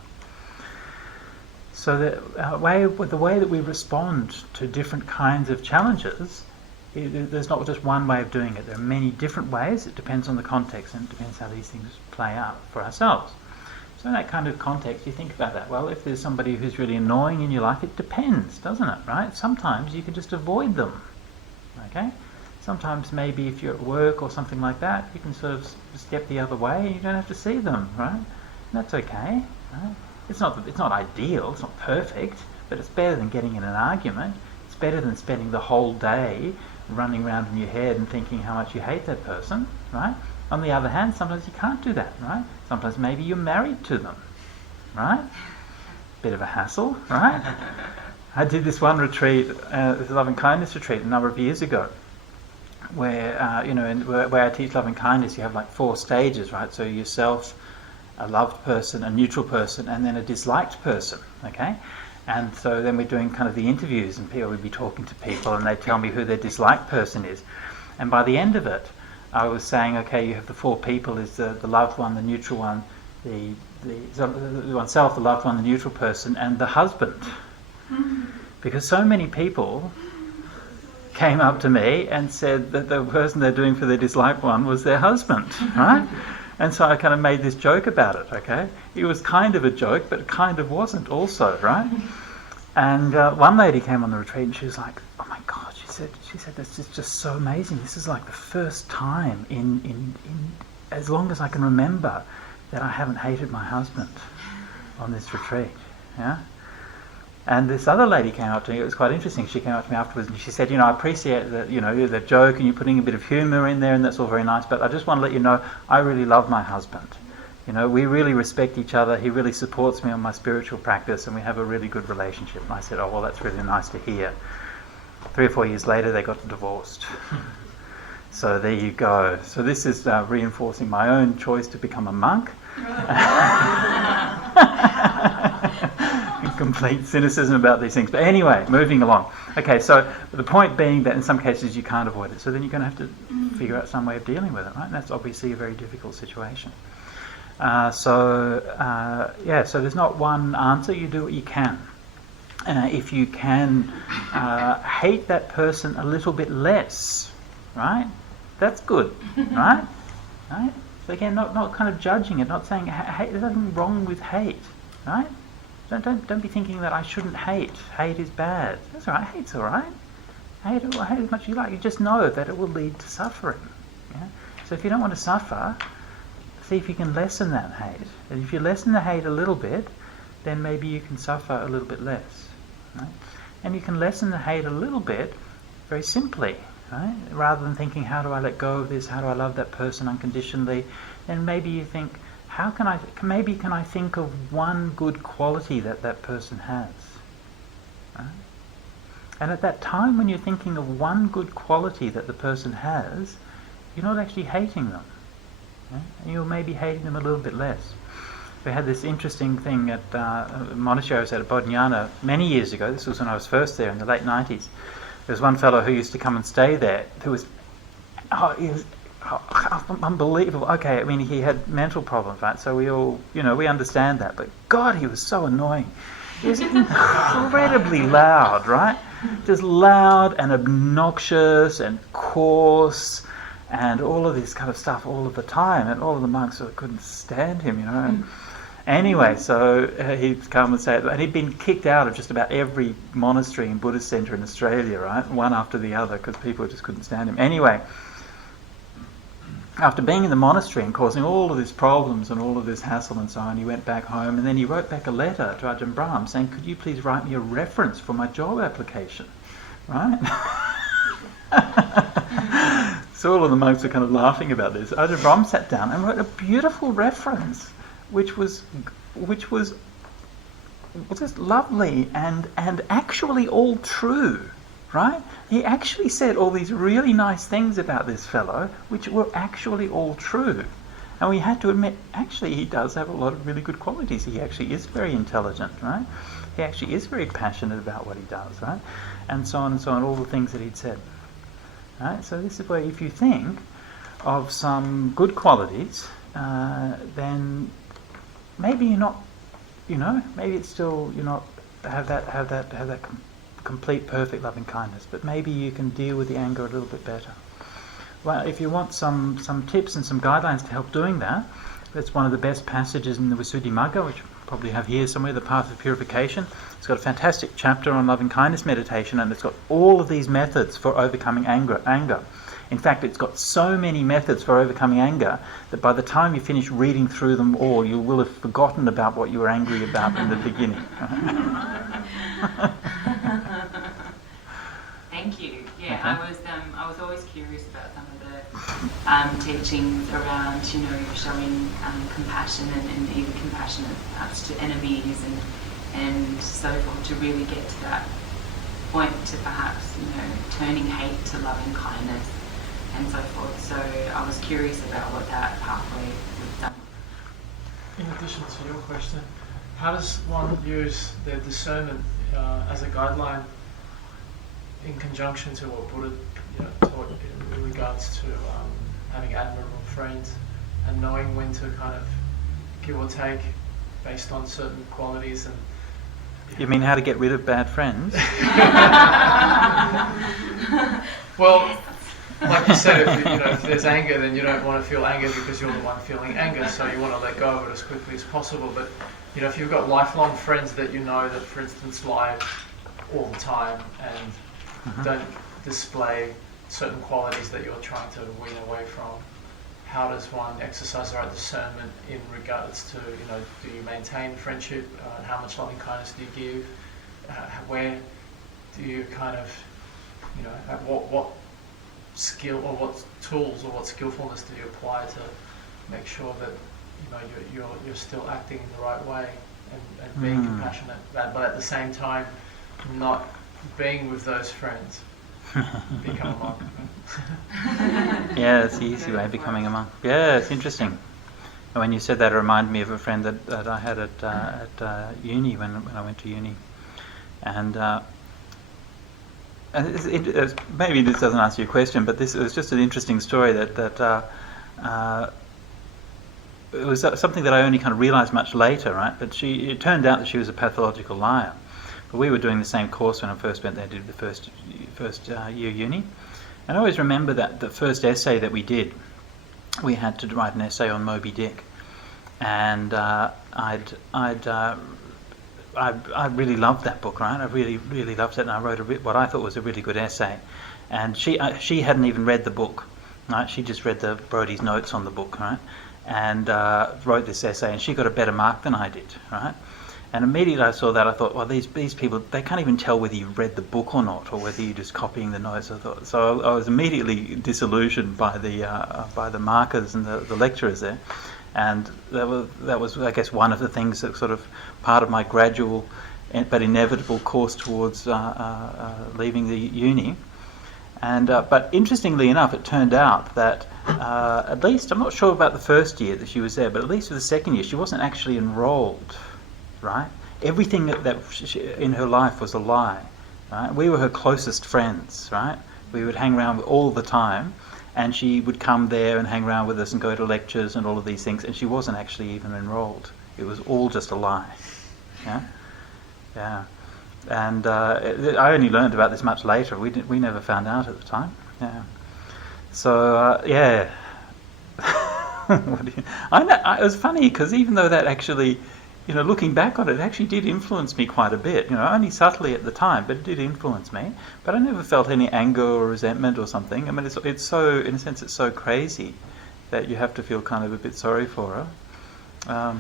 So the way that we respond to different kinds of challenges, there's not just one way of doing it. There are many different ways. It depends on the context, and it depends how these things play out for ourselves. So in that kind of context, you think about that. Well, if there's somebody who's really annoying in your life, it depends, doesn't it, right? Sometimes you can just avoid them, okay? Sometimes maybe if you're at work or something like that, you can sort of step the other way and you don't have to see them, right? And that's okay, right? It's not ideal, it's not perfect, but it's better than getting in an argument. It's better than spending the whole day running around in your head and thinking how much you hate that person, right? On the other hand, sometimes you can't do that, right? Sometimes maybe you're married to them, right? Bit of a hassle, right? I did this one retreat, this loving kindness retreat a number of years ago, where where I teach loving kindness, you have like 4 stages, right? So yourself, a loved person, a neutral person, and then a disliked person, okay? And so then we're doing kind of the interviews, and people would be talking to people, and they'd tell me who their disliked person is. And by the end of it, I was saying, okay, you have the 4 people: is the loved one, the neutral one, the oneself, the loved one, the neutral person, and the husband. Because so many people came up to me and said that the person they're doing for their disliked one was their husband, right? And so I kind of made this joke about it, okay? It was kind of a joke, but it kind of wasn't also, right? And one lady came on the retreat and she was like, oh my God, she said, this is just so amazing. This is like the first time in as long as I can remember that I haven't hated my husband on this retreat, yeah? And this other lady came up to me. It was quite interesting. She came up to me afterwards and she said, I appreciate that, the joke and you're putting a bit of humour in there and that's all very nice, but I just want to let you know I really love my husband. We really respect each other. He really supports me on my spiritual practice and we have a really good relationship. And I said, oh, well, that's really nice to hear. 3 or 4 years later, they got divorced. So there you go. So this is reinforcing my own choice to become a monk. Complete cynicism about these things. But anyway, moving along. Okay, so the point being that in some cases you can't avoid it. So then you're going to have to figure out some way of dealing with it, right? And that's obviously a very difficult situation. So there's not one answer. You do what you can. If you can hate that person a little bit less, right? That's good, right? Right? So again, not kind of judging it, not saying hate. There's nothing wrong with hate, right? Don't be thinking that I shouldn't hate. Hate is bad. That's all right. Hate's all right. Hate as much as you like. You just know that it will lead to suffering. Yeah? So if you don't want to suffer, see if you can lessen that hate. And if you lessen the hate a little bit, then maybe you can suffer a little bit less. Right? And you can lessen the hate a little bit very simply. Right? Rather than thinking, how do I let go of this? How do I love that person unconditionally? Then maybe you think, can I think of one good quality that person has? Right? And at that time when you're thinking of one good quality that the person has, you're not actually hating them. Right? And you're maybe hating them a little bit less. We had this interesting thing at a monastery I was at Bodhinyana many years ago. This was when I was first there in the late 90s. There was one fellow who used to come and stay there who was unbelievable. Okay, I mean, he had mental problems, right? So we all, we understand that. But God, he was so annoying. He was incredibly loud, right? Just loud and obnoxious and coarse and all of this kind of stuff all of the time. And all of the monks sort of couldn't stand him, And anyway, so he'd come and say, and he'd been kicked out of just about every monastery and Buddhist centre in Australia, right? One after the other, because people just couldn't stand him. Anyway, after being in the monastery and causing all of these problems and all of this hassle and so on, he went back home and then he wrote back a letter to Ajahn Brahm saying, could you please write me a reference for my job application? Right? So all of the monks were kind of laughing about this. Ajahn Brahm sat down and wrote a beautiful reference which was just lovely and actually all true, right? He actually said all these really nice things about this fellow, which were actually all true. And we had to admit, actually, he does have a lot of really good qualities. He actually is very intelligent, right? He actually is very passionate about what he does, right? And so on, all the things that he'd said. Right? So this is where if you think of some good qualities, then maybe you're not, maybe it's still you're not have that complete perfect loving kindness, but maybe you can deal with the anger a little bit better. Well, if you want some tips and some guidelines to help doing that, that's one of the best passages in the Visuddhimagga, which you probably have here somewhere, the Path of Purification. It's got a fantastic chapter on loving kindness meditation, and it's got all of these methods for overcoming anger. In fact, it's got so many methods for overcoming anger that by the time you finish reading through them all, you will have forgotten about what you were angry about in the beginning. Thank you. Yeah, Okay. I was always curious about some of the teachings around, showing compassion and even compassion perhaps to enemies and so forth, to really get to that point to perhaps, turning hate to loving kindness and so forth. So I was curious about what that pathway would done. In addition to your question, how does one use their discernment as a guideline in conjunction to what Buddha taught in regards to having admirable friends and knowing when to kind of give or take based on certain qualities? And You mean how to get rid of bad friends? Well, like you said, if there's anger, then you don't want to feel anger because you're the one feeling anger, so you want to let go of it as quickly as possible. But if you've got lifelong friends that that, for instance, lie all the time and don't display certain qualities that you're trying to wean away from, how does one exercise the right discernment in regards to, do you maintain friendship, and how much loving kindness do you give, where do you kind of, what skill or what tools or what skillfulness do you apply to make sure that you're still acting in the right way and being compassionate, but at the same time not being with those friends? Become a monk. Yeah, it's the easy way, becoming a monk. Yeah, it's interesting. And when you said that, it reminded me of a friend that I had at uni when I went to uni. And maybe this doesn't answer your question, but this was just an interesting story that it was something that I only kind of realised much later, right? But it turned out that she was a pathological liar. But we were doing the same course when I first went there, did the first year uni. And I always remember that the first essay that we did, we had to write an essay on Moby Dick. And I really loved that book, right? I really, really loved it, and I wrote what I thought was a really good essay. And she hadn't even read the book, right? She just read the Brody's notes on the book, right? And wrote this essay, and she got a better mark than I did, right? And immediately I saw that, I thought, well, these people, they can't even tell whether you read the book or not, or whether you're just copying the notes. So I was immediately disillusioned by the markers and the lecturers there. And that was, I guess, one of the things that sort of part of my gradual but inevitable course towards leaving the uni. And but interestingly enough, it turned out that at least, I'm not sure about the first year that she was there, but at least for the second year, she wasn't actually enrolled, right? Everything that in her life was a lie, right? We were her closest friends, right? We would hang around all the time. And she would come there and hang around with us and go to lectures and all of these things, and she wasn't actually even enrolled. It was all just a lie. Yeah. And I only learned about this much later. We never found out at the time. Yeah. So yeah. It was funny because even though that actually, looking back on it, actually did influence me quite a bit. Only subtly at the time, but it did influence me. But I never felt any anger or resentment or something. I mean, it's so, in a sense, it's so crazy that you have to feel kind of a bit sorry for her.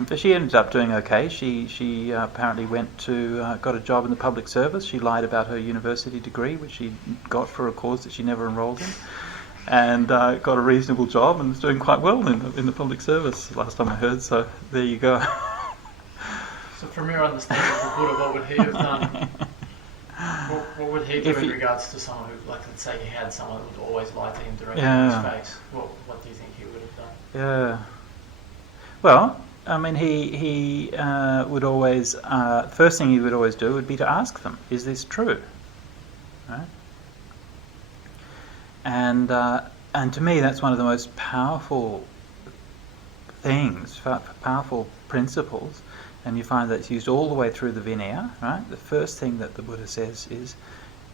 But she ended up doing okay. She apparently got a job in the public service. She lied about her university degree, which she got for a course that she never enrolled in, and got a reasonable job and was doing quite well in the public service. Last time I heard. So there you go. So from your understanding of the Buddha, what would he have done? What would he do in regards to someone who, like, let's say he had someone who would always lie to him directly in his face? What do you think he would have done? Yeah. Well, I mean, he would always, first thing he would always do would be to ask them, is this true? Right? And to me, that's one of the most powerful things, powerful principles. And you find that it's used all the way through the Vinaya, right? The first thing that the Buddha says is,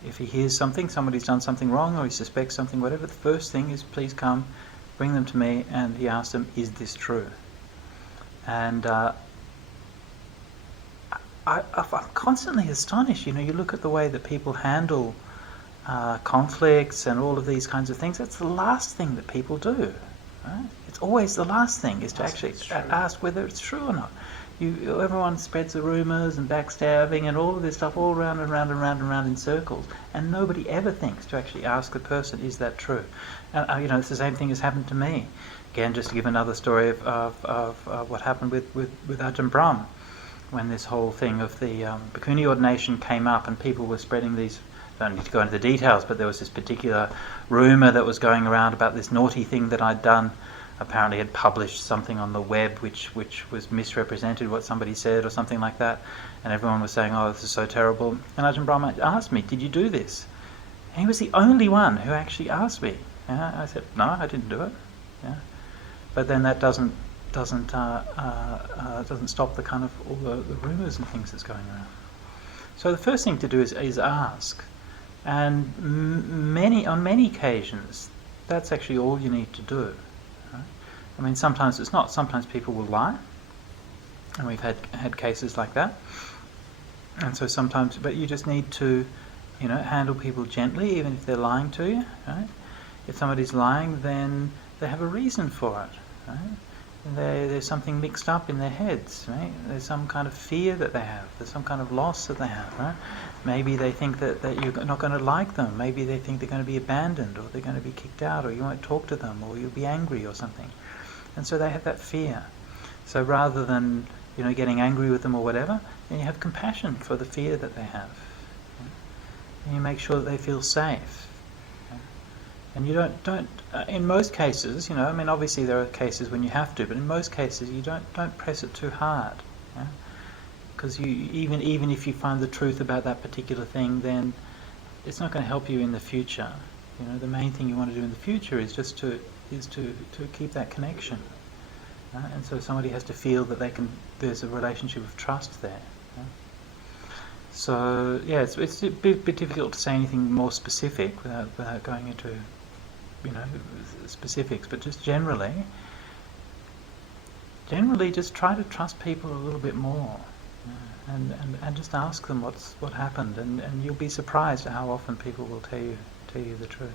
if he hears something, somebody's done something wrong, or he suspects something, whatever, the first thing is, please come, bring them to me, and he asks them, is this true? And I'm constantly astonished. You look at the way that people handle conflicts and all of these kinds of things. That's the last thing that people do, right? It's always the last thing is to actually ask whether it's true or not. Everyone spreads the rumours and backstabbing and all of this stuff all round and round and round and round in circles, and nobody ever thinks to actually ask the person, is that true? And it's the same thing has happened to me. Again, just to give another story of what happened with Ajahn Brahm, when this whole thing of the Bhikkhuni ordination came up and people were spreading these, I don't need to go into the details, but there was this particular rumour that was going around about this naughty thing that I'd done. Apparently had published something on the web which was misrepresented what somebody said or something like that, and everyone was saying, oh, this is so terrible. And Ajahn Brahm asked me, did you do this? And he was the only one who actually asked me. I said, no, I didn't do it. But then that doesn't stop the kind of all the rumours and things that's going around. So the first thing to do is ask, and on many occasions that's actually all you need to do. I mean, sometimes it's not. Sometimes people will lie, and we've had cases like that. And so sometimes, but you just need to, handle people gently, even if they're lying to you. Right? If somebody's lying, then they have a reason for it. Right? There's something mixed up in their heads, right? There's some kind of fear that they have. There's some kind of loss that they have, right? Maybe they think that you're not going to like them. Maybe they think they're going to be abandoned, or they're going to be kicked out, or you won't talk to them, or you'll be angry or something. And so they have that fear. So rather than, getting angry with them or whatever, then you have compassion for the fear that they have. And you make sure that they feel safe. And you don't in most cases, obviously there are cases when you have to, but in most cases you don't press it too hard. Because even if you find the truth about that particular thing, then it's not going to help you in the future. The main thing you want to do in the future is just to keep that connection. And so somebody has to feel that there's a relationship of trust there. So it's a bit difficult to say anything more specific without going into specifics, but just generally just try to trust people a little bit more, and just ask them what happened, and you'll be surprised at how often people will tell you the truth.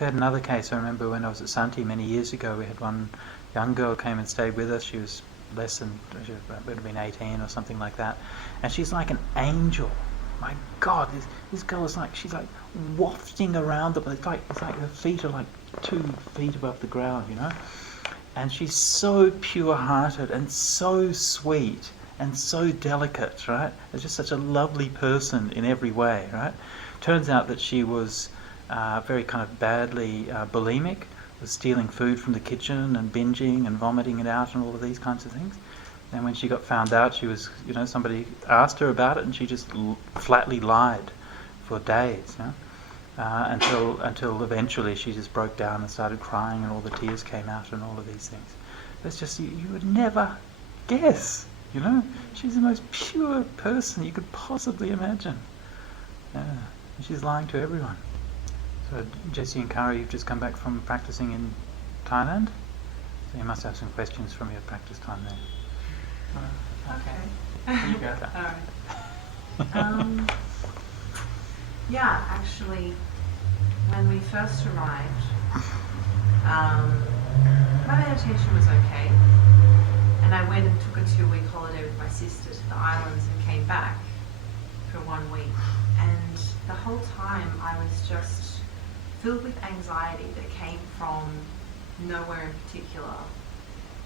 We had another case. I remember when I was at Santi many years ago, we had one young girl came and stayed with us. She was she would have been 18 or something like that, and she's like an angel. My God, this girl is she's like wafting around, but it's like her feet are like 2 feet above the ground, And she's so pure-hearted and so sweet and so delicate, right? It's just such a lovely person in every way, right? Turns out that she was very kind of badly bulimic, was stealing food from the kitchen and binging and vomiting it out and all of these kinds of things. And when she got found out, she was, somebody asked her about it, and she just flatly lied for days, until eventually she just broke down and started crying, and all the tears came out, and all of these things. It's just you would never guess, She's the most pure person you could possibly imagine. And she's lying to everyone. So Jesse and Kari, you've just come back from practicing in Thailand, so you must have some questions from your practice time there. Okay. You go. Alright. Actually, when we first arrived, my meditation was okay, and I went and took a 2-week holiday with my sister to the islands and came back for 1 week, and the whole time I was just filled with anxiety that came from nowhere in particular.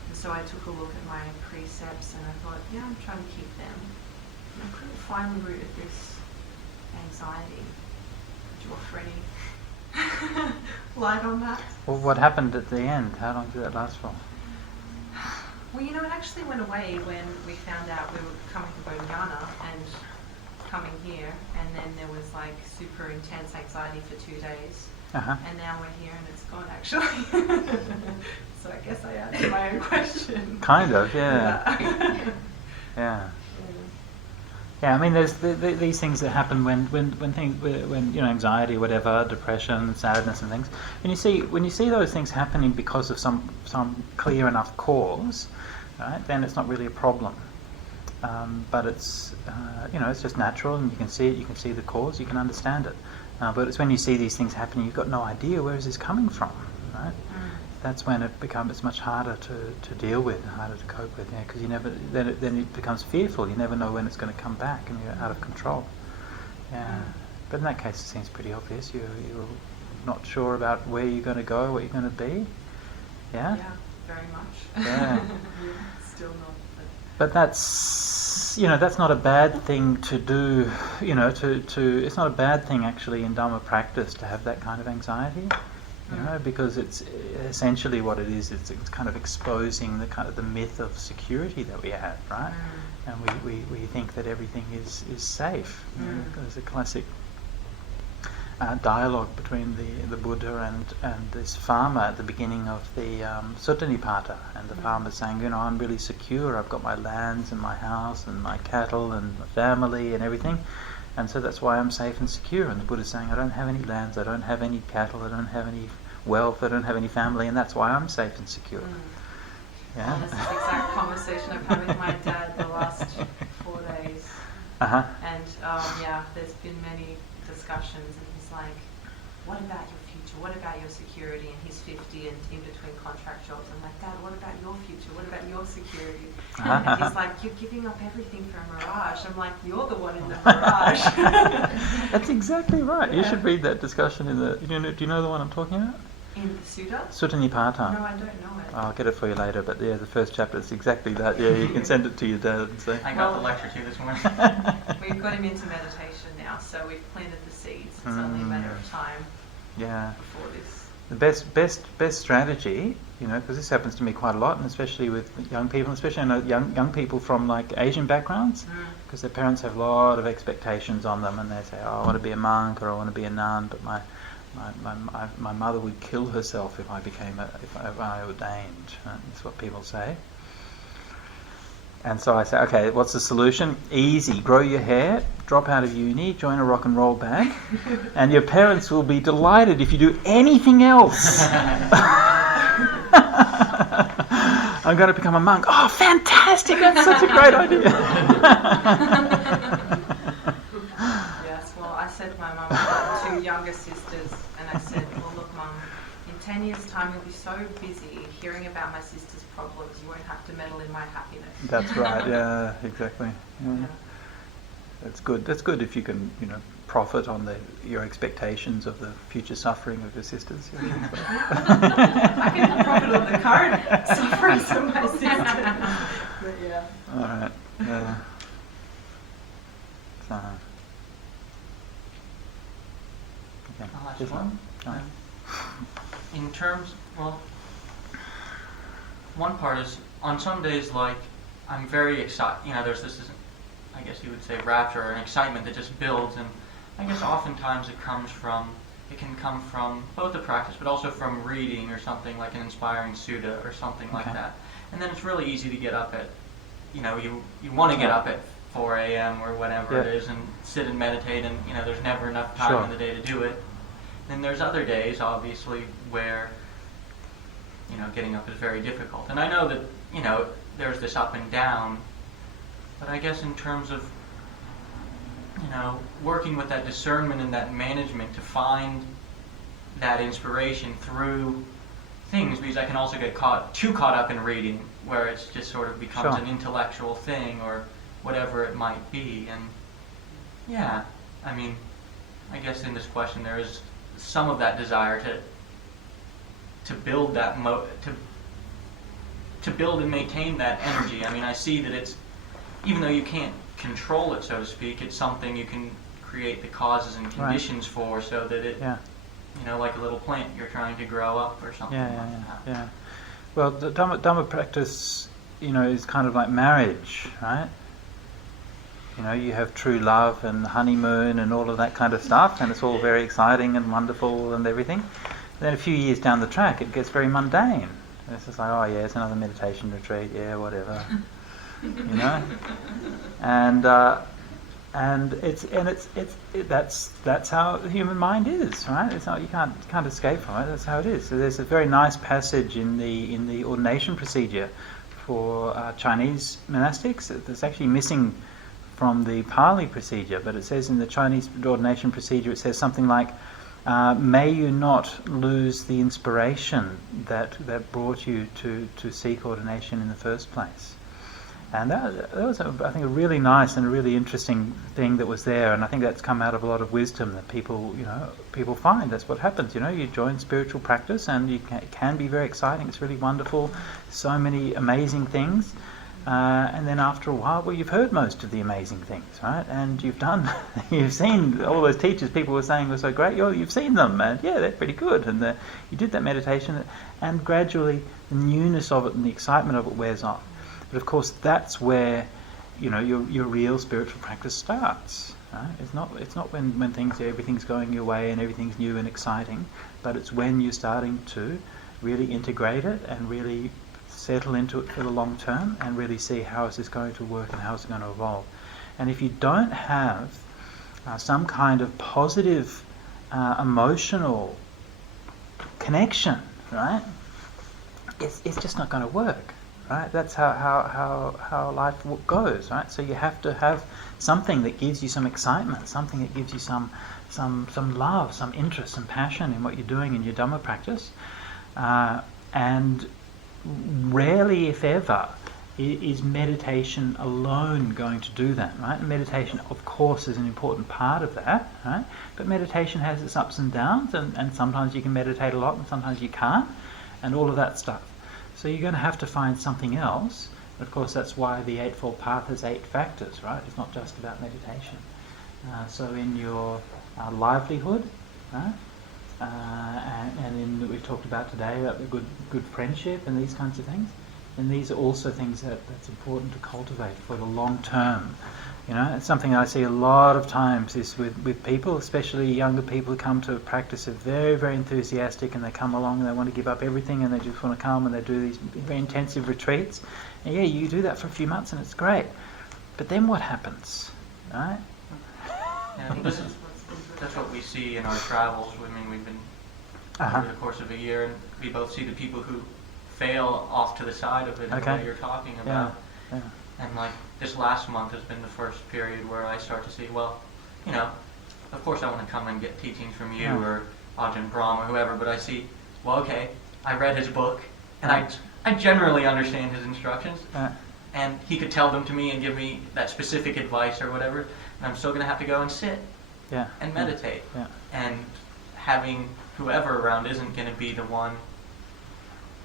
And so I took a look at my precepts and I thought, I'm trying to keep them. And I couldn't find the root of this anxiety. Would you offer any light on that? Well, what happened at the end? How long did that last for? Well, it actually went away when we found out we were coming to Bonyana and coming here, and then there was super intense anxiety for 2 days. And now we're here and it's gone, actually. So I guess I answered my own question. Kind of, yeah. Yeah. I mean, there's these things that happen when anxiety, or whatever, depression, sadness, and things. When you see those things happening because of some clear enough cause, right? Then it's not really a problem. But it's it's just natural, and you can see it. You can see the cause. You can understand it. But it's when you see these things happening, you've got no idea where is this coming from, right? That's when it's much harder to deal with, harder to cope with, because then it becomes fearful. You never know when it's going to come back, and you're out of control. Yeah, but in that case, it seems pretty obvious. You're not sure about where you're going to go, what you're going to be. Yeah. Yeah, very much. Yeah. Still not. But that's not a bad thing to do. It's not a bad thing actually in Dhamma practice to have that kind of anxiety. Because it's essentially what it is. It's kind of exposing the myth of security that we have, right? And we think that everything is safe. There's a classic dialogue between the Buddha and this farmer at the beginning of the Sutta Nipata, and the farmer's saying, I'm really secure. I've got my lands and my house and my cattle and my family and everything. And so that's why I'm safe and secure. And the Buddha's saying, I don't have any lands, I don't have any cattle, I don't have any wealth, I don't have any family, and that's why I'm safe and secure. Yeah? That's the exact conversation I've had with my dad the last 4 days. Uh-huh. And there's been many discussions, and he's like, what about your future? What about your security? And he's 50 and in between contract jobs. I'm like, Dad, what about your future? What about your security? And he's like, you're giving up everything for a mirage. I'm like, you're the one in the mirage. That's exactly right. You Yeah. should read that discussion in the. Do you know the one I'm talking about? In the Sutta? Sutta Nipata. No, I don't know it. I'll get it for you later, but yeah, the first chapter is exactly that. Yeah, you can send it to your dad and say. I got the lecture too this morning. We've got him into meditation now, so we've planted the seeds. It's only a matter of time Yeah. before this. The best strategy, because this happens to me quite a lot, and especially with young people, especially I know young people from like Asian backgrounds, because their parents have a lot of expectations on them, and they say, "Oh, I want to be a monk or I want to be a nun," but my mother would kill herself if I ordained. Right? That's what people say. And so I say, okay, what's the solution? Easy. Grow your hair, drop out of uni, join a rock and roll band, and your parents will be delighted if you do anything else. I'm going to become a monk. Oh, fantastic! That's such a great idea. Yes, well, I said to my mum, I've got 2 younger sisters, and I said, well, look, Mum, in 10 years' time you'll be so busy hearing about my sister's problems, you won't have to meddle in my happiness. That's right. Yeah, exactly. Yeah. That's good. That's good if you can, profit on your expectations of the future suffering of your sisters. I can profit on the current sufferings of my sister. But yeah. All right. Yeah. So. Okay. I'll ask This one. one. In terms, one part is on some days, like I'm very excited. There's this, I guess you would say, rapture or an excitement that just builds, and I guess oftentimes it can come from both the practice, but also from reading or something like an inspiring sutta or something like that. And then it's really easy to get up at, you want to get up at 4 a.m. or whatever it is and sit and meditate, and there's never enough time in the day to do it. Then there's other days, obviously, where getting up is very difficult. And I know that there's this up and down, but I guess in terms of working with that discernment and that management to find that inspiration through things, because I can also get too caught up in reading, where it's just sort of becomes an intellectual thing or whatever it might be. And yeah, I mean, I guess in this question there is some of that desire to build that to build and maintain that energy. I mean, I see that it's, even though you can't control it, so to speak, it's something you can create the causes and conditions for, so that it, like a little plant you're trying to grow up or something like that. Yeah. Well, the Dhamma practice, is kind of like marriage, right? You have true love and honeymoon and all of that kind of stuff, and it's all very exciting and wonderful and everything. Then a few years down the track, it gets very mundane. It's just like, oh yeah, it's another meditation retreat, yeah, whatever, and that's how the human mind is, right? It's not, you can't escape from it. That's how it is. So there's a very nice passage in the ordination procedure for Chinese monastics that's actually missing from the Pali procedure, but it says in the Chinese ordination procedure, it says something like, may you not lose the inspiration that brought you to seek ordination in the first place. And that was, I think, a really nice and a really interesting thing that was there, and I think that's come out of a lot of wisdom that people find. That's what happens, you join spiritual practice and it can be very exciting, it's really wonderful, so many amazing things. And then after a while, well, you've heard most of the amazing things, right? And you've seen all those teachers people were saying were so great. You've seen them, and yeah, they're pretty good. And you did that meditation, and gradually the newness of it and the excitement of it wears off. But of course, that's where your real spiritual practice starts. Right? It's not when everything's going your way and everything's new and exciting, but it's when you're starting to really integrate it and really settle into it for the long term and really see how is this going to work and how is it going to evolve. And if you don't have some kind of positive emotional connection, right, it's just not going to work, right? That's how life goes, right? So you have to have something that gives you some excitement, something that gives you some love, some interest, some passion in what you're doing in your Dhamma practice. And rarely, if ever, is meditation alone going to do that, right? And meditation, of course, is an important part of that, right? But meditation has its ups and downs, and sometimes you can meditate a lot and sometimes you can't, and all of that stuff. So you're going to have to find something else. Of course, that's why the Eightfold Path has 8 factors, right? It's not just about meditation. So in your livelihood, right? And we've talked about today about the good friendship and these kinds of things. And these are also things that's important to cultivate for the long term. You know, it's something I see a lot of times is with people, especially younger people who come to a practice, are very, very enthusiastic, and they come along and they want to give up everything and they just want to come and they do these very intensive retreats. And yeah, you do that for a few months and it's great. But then what happens, right? Yeah, that's what we see in our travels. I mean, we've been over the course of a year, and we both see the people who fail off to the side of it in the way you're talking about. Yeah. And like this last month has been the first period where I start to see, well, you know, of course I want to come and get teachings from you or Ajahn Brahm or whoever, but I see, well, okay, I read his book and I generally understand his instructions, and he could tell them to me and give me that specific advice or whatever, and I'm still going to have to go and sit and meditate. Yeah. And having whoever around isn't going to be the one.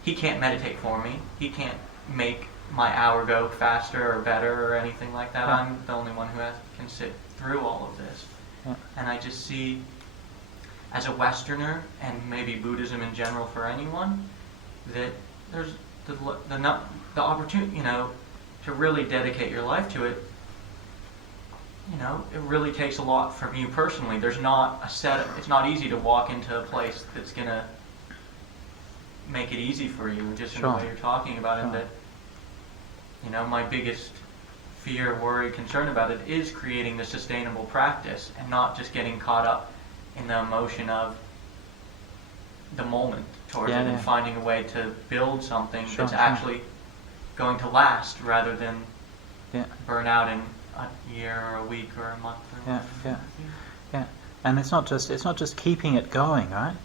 He can't meditate for me. He can't make my hour go faster or better or anything like that. I'm the only one who can sit through all of this. Yeah. And I just see, as a Westerner, and maybe Buddhism in general for anyone, that there's the opportunity, you know, to really dedicate your life to it. You know, it really takes a lot from you personally. There's not it's not easy to walk into a place that's going to make it easy for you, just in the way you're talking about it. That, you know, my biggest fear, worry, concern about it is creating the sustainable practice and not just getting caught up in the emotion of the moment towards it and finding a way to build something that's actually going to last rather than burn out in a year or a week or a month or Yeah. And it's not just keeping it going, right?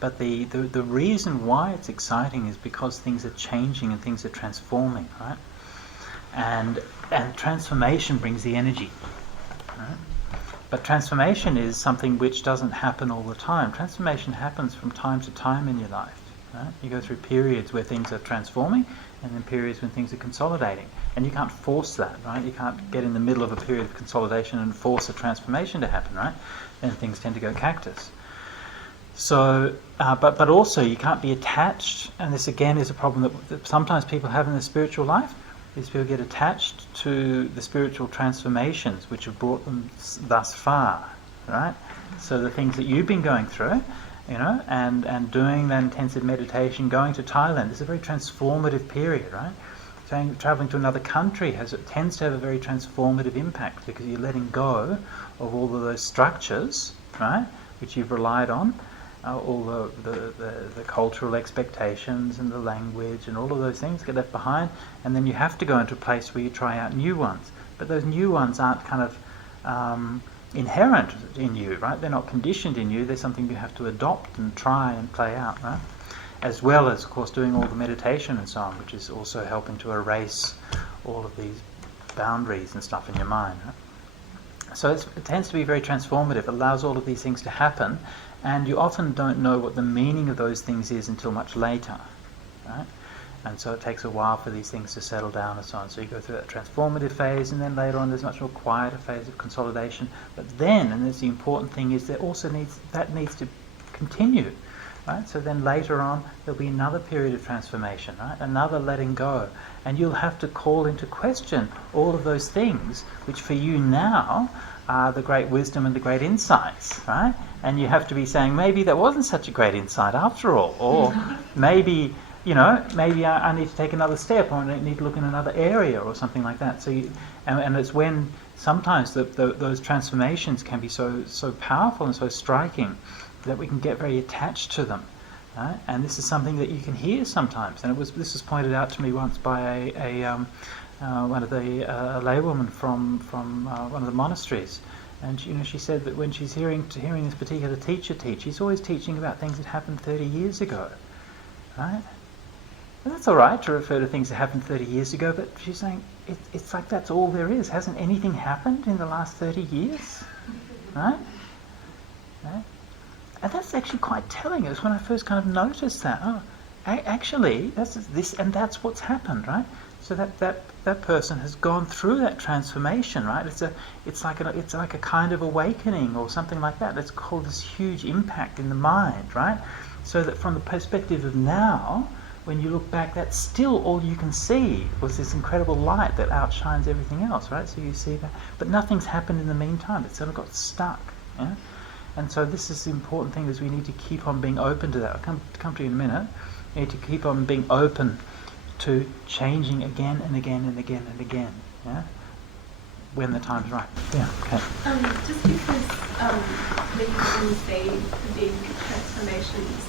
But the reason why it's exciting is because things are changing and things are transforming, right? And transformation brings the energy, right? But transformation is something which doesn't happen all the time. Transformation happens from time to time in your life, right? You go through periods where things are transforming and then periods when things are consolidating. And you can't force that, right? You can't get in the middle of a period of consolidation and force a transformation to happen, right? Then things tend to go cactus. So, but also you can't be attached, and this again is a problem that sometimes people have in their spiritual life. These people get attached to the spiritual transformations which have brought them thus far, right? So the things that you've been going through, you know, and doing that intensive meditation, going to Thailand, is a very transformative period, right? Traveling to another country tends to have a very transformative impact because you're letting go of all of those structures, right, which you've relied on. All the cultural expectations and the language and all of those things get left behind, and then you have to go into a place where you try out new ones. But those new ones aren't kind of inherent in you, right? They're not conditioned in you. They're something you have to adopt and try and play out, right? As well as, of course, doing all the meditation and so on, which is also helping to erase all of these boundaries and stuff in your mind, right? So it tends to be very transformative. It allows all of these things to happen. And you often don't know what the meaning of those things is until much later, right? And so it takes a while for these things to settle down and so on. So you go through that transformative phase, and then later on there's a much more quieter phase of consolidation. But then, and that's the important thing, is there also needs to continue, right? So then later on there'll be another period of transformation, right? Another letting go. And you'll have to call into question all of those things which for you now are the great wisdom and the great insights, right? And you have to be saying, maybe that wasn't such a great insight after all, or maybe I need to take another step, or I need to look in another area, or something like that. So, and it's when sometimes those transformations can be so powerful and so striking that we can get very attached to them, right? And this is something that you can hear sometimes. And this was pointed out to me once by one of the laywomen from one of the monasteries. And she said that when she's hearing this particular teacher teach, he's always teaching about things that happened 30 years ago, right? And that's all right to refer to things that happened 30 years ago, but she's saying it's like that's all there is. Hasn't anything happened in the last 30 years, right? Right? And that's actually quite telling. It was when I first kind of noticed that. Oh, actually, that's what's happened, right? So that person has gone through that transformation, right? It's like a kind of awakening or something like that. That's called this huge impact in the mind, right? So that from the perspective of now, when you look back, that's still all you can see was this incredible light that outshines everything else, right? So you see that, but nothing's happened in the meantime. It's sort of got stuck, yeah. And so this is the important thing: is we need to keep on being open to that. I'll come to you in a minute. We need to keep on being open to changing again and again and again and again, yeah? When the time's right. Yeah, okay. Just because when you say the big transformations,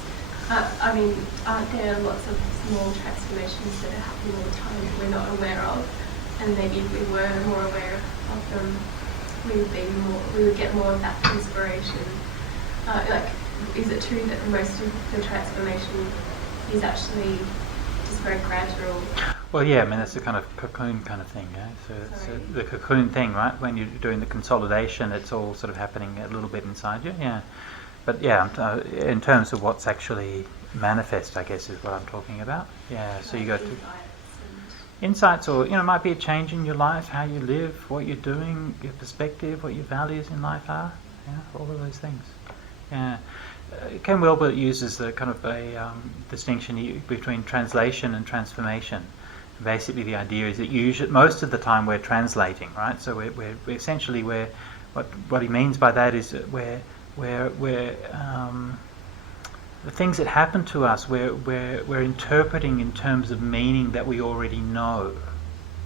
I mean, aren't there lots of small transformations that are happening all the time that we're not aware of? And maybe if we were more aware of them, we would get more of that inspiration. Is it true that most of the transformation is actually just very gradual? Well, yeah, I mean, that's the kind of cocoon kind of thing, yeah? So it's the cocoon thing, right? When you're doing the consolidation, it's all sort of happening a little bit inside you, yeah. But yeah, in terms of what's actually manifest, I guess, is what I'm talking about. Yeah, so you go to insights, or it might be a change in your life, how you live, what you're doing, your perspective, what your values in life are. Yeah, all of those things. Yeah. Ken Wilber uses the kind of a distinction between translation and transformation. Basically, the idea is that most of the time we're translating, right? So we're essentially what he means by that is that we're the things that happen to us we're interpreting in terms of meaning that we already know,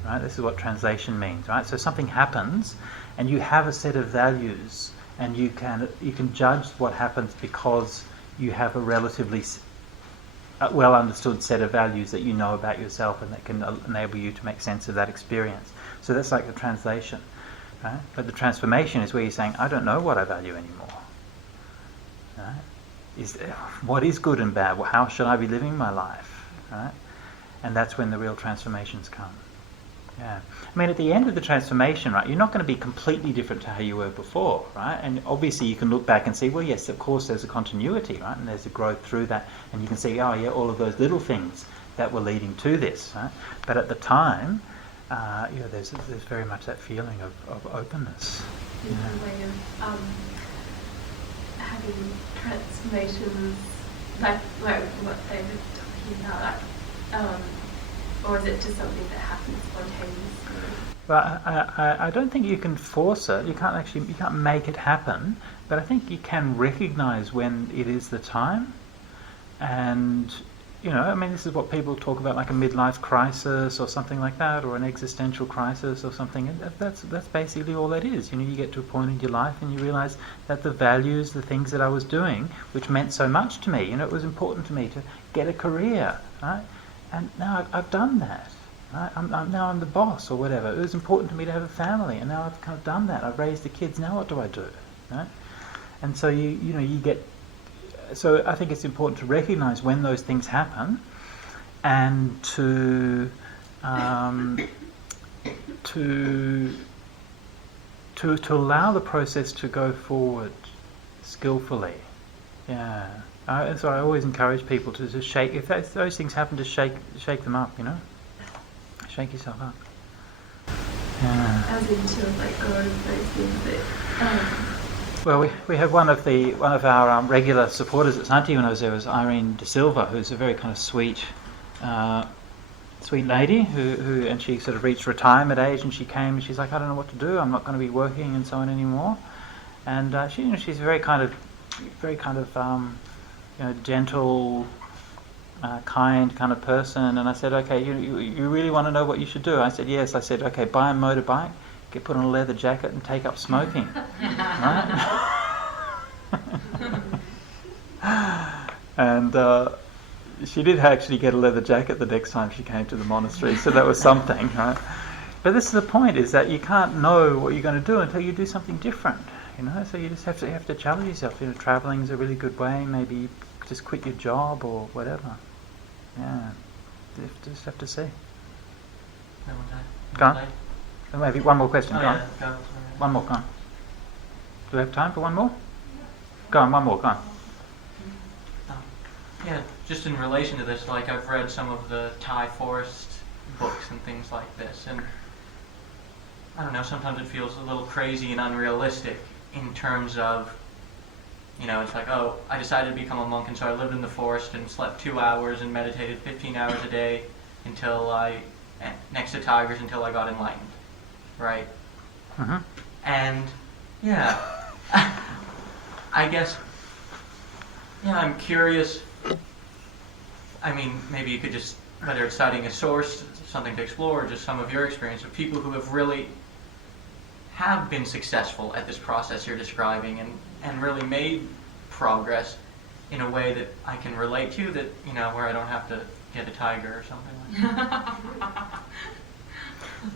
right? This is what translation means, right? So something happens, and you have a set of values, and you can judge what happens because you have a relatively well understood set of values that you know about yourself, and that can enable you to make sense of that experience. So that's like the translation, right? But the transformation is where you're saying, I don't know what I value anymore. Right? What is good and bad? How should I be living my life? Right? And that's when the real transformations come. Yeah. I mean, at the end of the transformation, right, you're not going to be completely different to how you were before, right? And obviously you can look back and see, well, yes, of course there's a continuity, right? And there's a growth through that. And you can see, oh, yeah, all of those little things that were leading to this, right? But at the time, there's very much that feeling of openness. Is there a way of having transformations like what they were talking about, or is it just something that happens spontaneously? Well, I don't think you can force it. You can't make it happen. But I think you can recognise when it is the time. And I mean, this is what people talk about, like a midlife crisis or something like that, or an existential crisis or something. And that's basically all that is. You get to a point in your life and you realise that the values, the things that I was doing, which meant so much to me. It was important to me to get a career, right? And now I've done that. Right? Now I'm the boss or whatever. It was important to me to have a family, and now I've kind of done that. I've raised the kids. Now what do I do? Right? And so you get. So I think it's important to recognise when those things happen, and to allow the process to go forward skillfully. Yeah. So I always encourage people to just shake. If those things happen, just shake them up. Shake yourself up. Yeah. As in to let go of those things that. Well, we had one of our regular supporters at Santi when I was there was Irene De Silva, who's a very kind of sweet lady who and she sort of reached retirement age, and she came and she's like, I don't know what to do. I'm not going to be working and so on anymore. And she's a very kind of gentle, kind kind of person. And I said, okay, you really want to know what you should do? I said, yes. I said, okay, buy a motorbike, put on a leather jacket, and take up smoking. Right? And she did actually get a leather jacket the next time she came to the monastery, so that was something, right? But this is the point, is that you can't know what you're going to do until you do something different, so you just have to challenge yourself. Traveling is a really good way. Maybe just quit your job or whatever. Yeah, you just have to see. Go on. Maybe one more question. Go on. Go. One more, go on. Do we have time for one more? Go on, one more, go on. Yeah, just in relation to this, like I've read some of the Thai forest books and things like this, and I don't know, sometimes it feels a little crazy and unrealistic in terms of, it's like, oh, I decided to become a monk, and so I lived in the forest and slept 2 hours and meditated 15 hours a day next to tigers until I got enlightened, right? Mm-hmm. And, yeah, I guess, I'm curious. I mean, maybe you could just, whether it's citing a source, something to explore, or just some of your experience of people who have been successful at this process you're describing and really made progress in a way that I can relate to, that, where I don't have to get a tiger or something like that.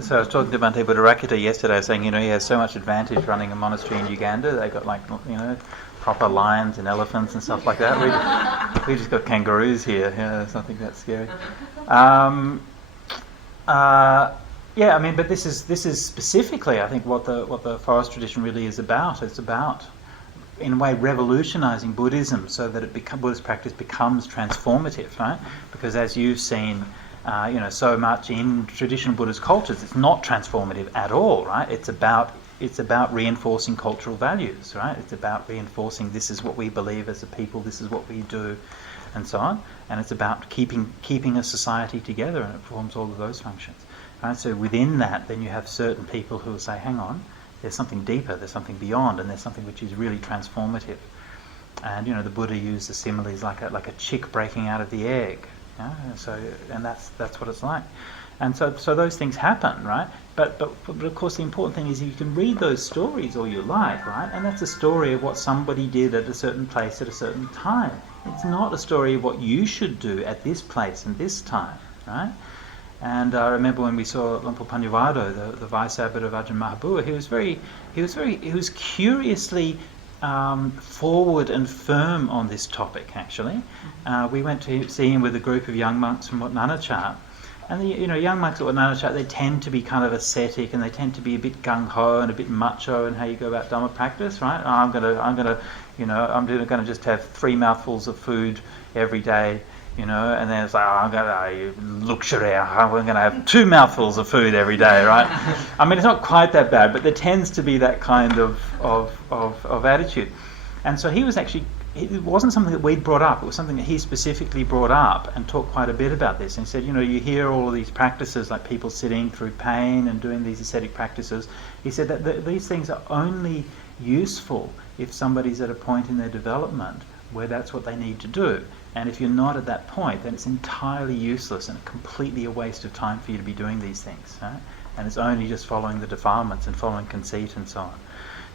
So I was talking to Bhante Buddharakkhita yesterday, saying, he has so much advantage running a monastery in Uganda. They got proper lions and elephants and stuff like that. We just got kangaroos here. There's nothing that scary. But this is specifically, I think, what the forest tradition really is about. It's about, in a way, revolutionising Buddhism so that Buddhist practice becomes transformative, right? Because as you've seen, so much in traditional Buddhist cultures, it's not transformative at all, right? It's about reinforcing cultural values, right? It's about reinforcing this is what we believe as a people, this is what we do, and so on. And it's about keeping a society together, and it performs all of those functions. Right? So within that, then you have certain people who will say, hang on, there's something deeper, there's something beyond, and there's something which is really transformative. And the Buddha used the similes like a chick breaking out of the egg. And that's what it's like. And so those things happen, right? But of course the important thing is you can read those stories all you like, right? And that's a story of what somebody did at a certain place at a certain time. It's not a story of what you should do at this place and this time, right? And I remember when we saw Lumpur Panyavado, the vice abbot of Ajahn Mahabua, he was curiously forward and firm on this topic. Actually, we went to see him with a group of young monks from Wat Nanachat. And the young monks at Wat Nanachat, they tend to be kind of ascetic, and they tend to be a bit gung ho and a bit macho in how you go about Dhamma practice, right? I'm gonna just have 3 mouthfuls of food every day, and then it's like, I'm gonna have 2 mouthfuls of food every day, right? I mean, it's not quite that bad, but there tends to be that kind of attitude. And so he was actually. It wasn't something that we'd brought up. It was something that he specifically brought up and talked quite a bit about this. And he said, you hear all of these practices like people sitting through pain and doing these ascetic practices. He said that these things are only useful if somebody's at a point in their development where that's what they need to do. And if you're not at that point, then it's entirely useless and completely a waste of time for you to be doing these things. Right? And it's only just following the defilements and following conceit and so on.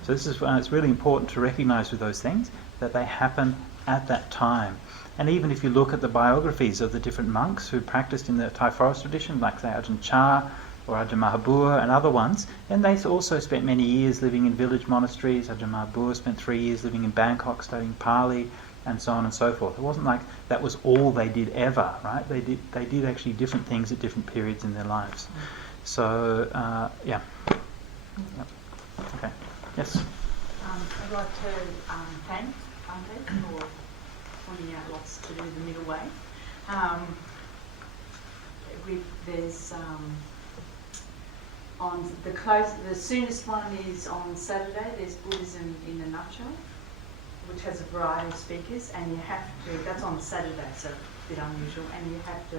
So this is it's really important to recognise with those things that they happen at that time. And even if you look at the biographies of the different monks who practiced in the Thai forest tradition, like say Ajahn Chah or Ajahn Mahabua and other ones, then they also spent many years living in village monasteries. Ajahn Mahabua spent 3 years living in Bangkok studying Pali, and so on and so forth. It wasn't like that was all they did ever, right? They did actually different things at different periods in their lives. So, yeah. Yep. Okay. Yes? I'd like to thank Bhante for pointing out lots to do the middle way. There's on the soonest one is on Saturday. There's Buddhism in a Nutshell, which has a variety of speakers, and you have to. That's on Saturday, so a bit unusual, and you have to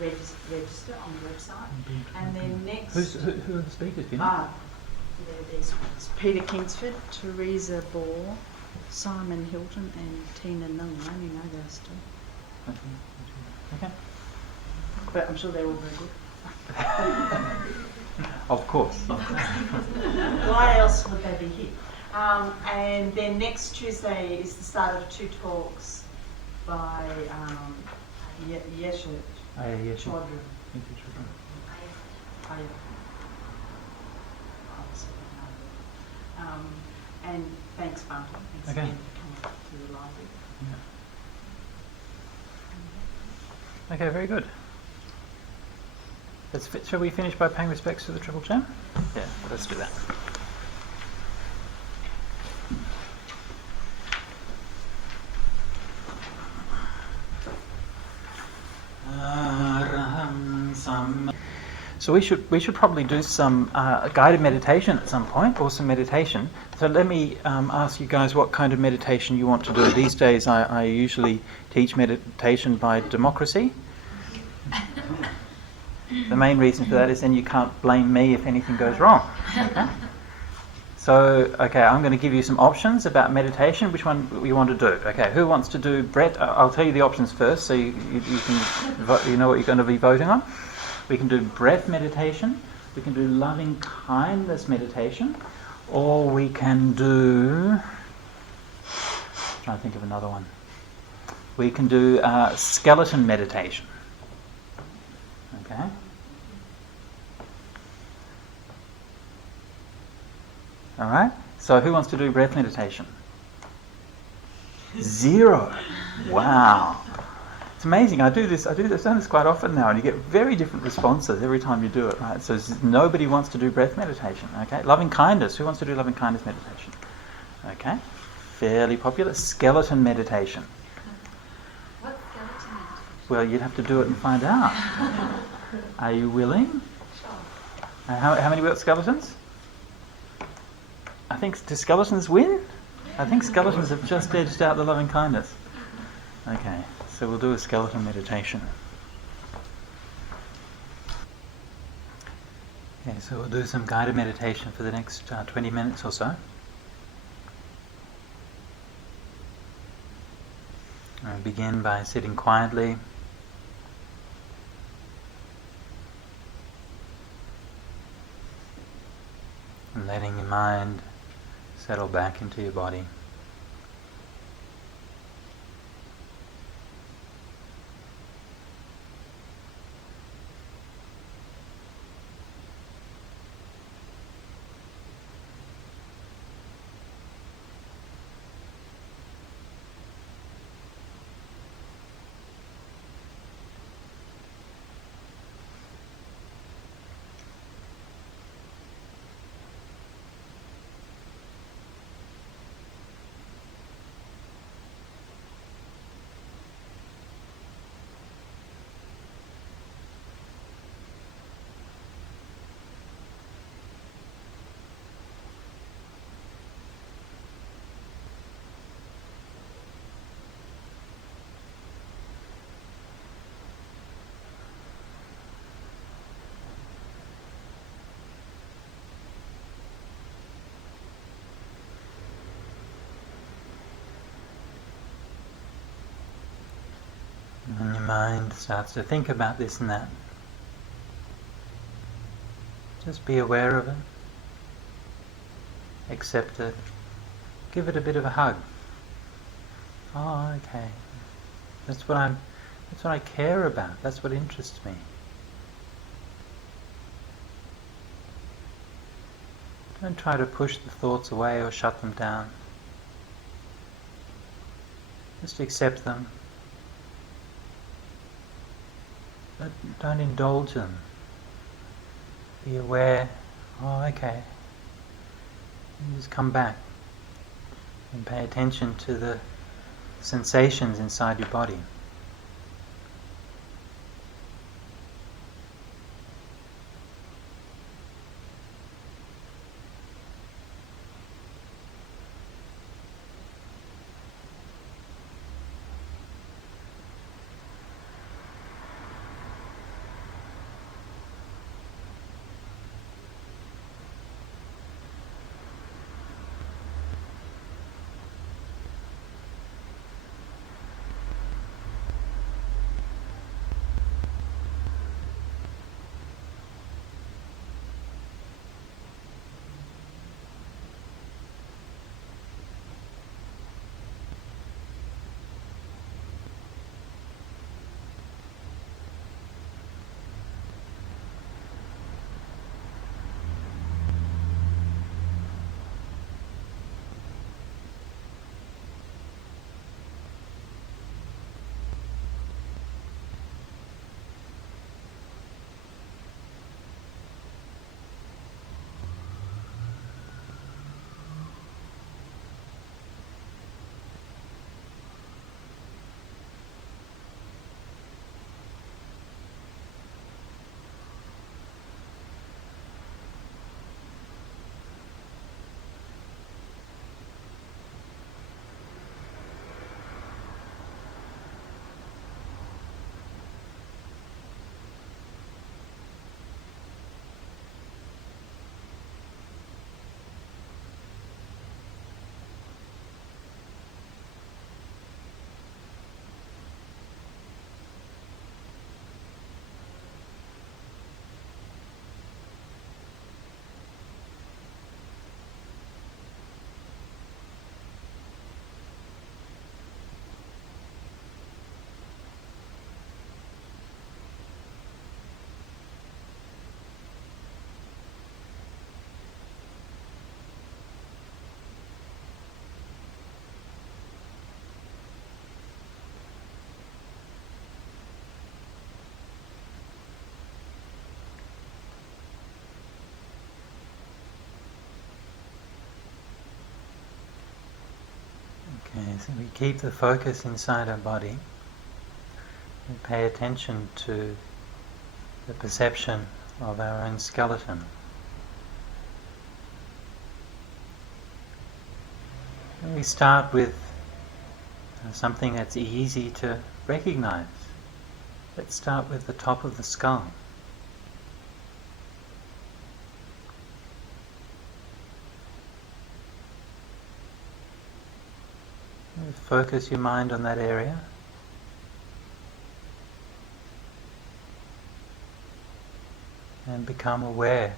register on the website. And then next, who are the speakers? Do you know? There's Peter Kingsford, Teresa Ball, Simon Hilton, and Tina Nung. I only know those two. Okay. But I'm sure they're all very good. Of course. Why else would they be here? And then next Tuesday is the start of 2 talks by Yeshe Yes. Chodron. Thank you, children. And thanks, Bhante. Thanks Okay. again for coming to the library. Okay, very good. Shall we finish by paying respects to the Triple Gem? Yeah, let's do that. So we should probably do some guided meditation at some point, or some meditation. So let me ask you guys what kind of meditation you want to do. These days I usually teach meditation by democracy. The main reason for that is then you can't blame me if anything goes wrong. Okay? So, I'm going to give you some options about meditation. Which one you want to do? Okay, who wants to do breath? I'll tell you the options first, so you can vote, you know what you're going to be voting on. We can do breath meditation. We can do loving kindness meditation, or we can do. I'm trying to think of another one. We can do skeleton meditation. Okay. All right. So who wants to do breath meditation? 0. Wow. It's amazing. I've done this quite often now, and you get very different responses every time you do it, right? So nobody wants to do breath meditation. Okay. Loving kindness. Who wants to do loving kindness meditation? Okay. Fairly popular. Skeleton meditation. What's skeleton meditation? Well, you'd have to do it and find out. Are you willing? Sure. How many got skeletons? I think, do skeletons win? I think skeletons have just edged out the loving kindness. Okay, so we'll do a skeleton meditation. Okay, so we'll do some guided meditation for the next 20 minutes or so. I'll begin by sitting quietly. And letting your mind settle back into your body. And your mind starts to think about this and that. Just be aware of it. Accept it. Give it a bit of a hug. Oh, okay. That's what I care about. That's what interests me. Don't try to push the thoughts away or shut them down. Just accept them. But don't indulge them. Be aware, oh okay. And just come back and pay attention to the sensations inside your body. Okay, so we keep the focus inside our body and pay attention to the perception of our own skeleton. And we start with something that's easy to recognize. Let's start with the top of the skull. Focus your mind on that area. And become aware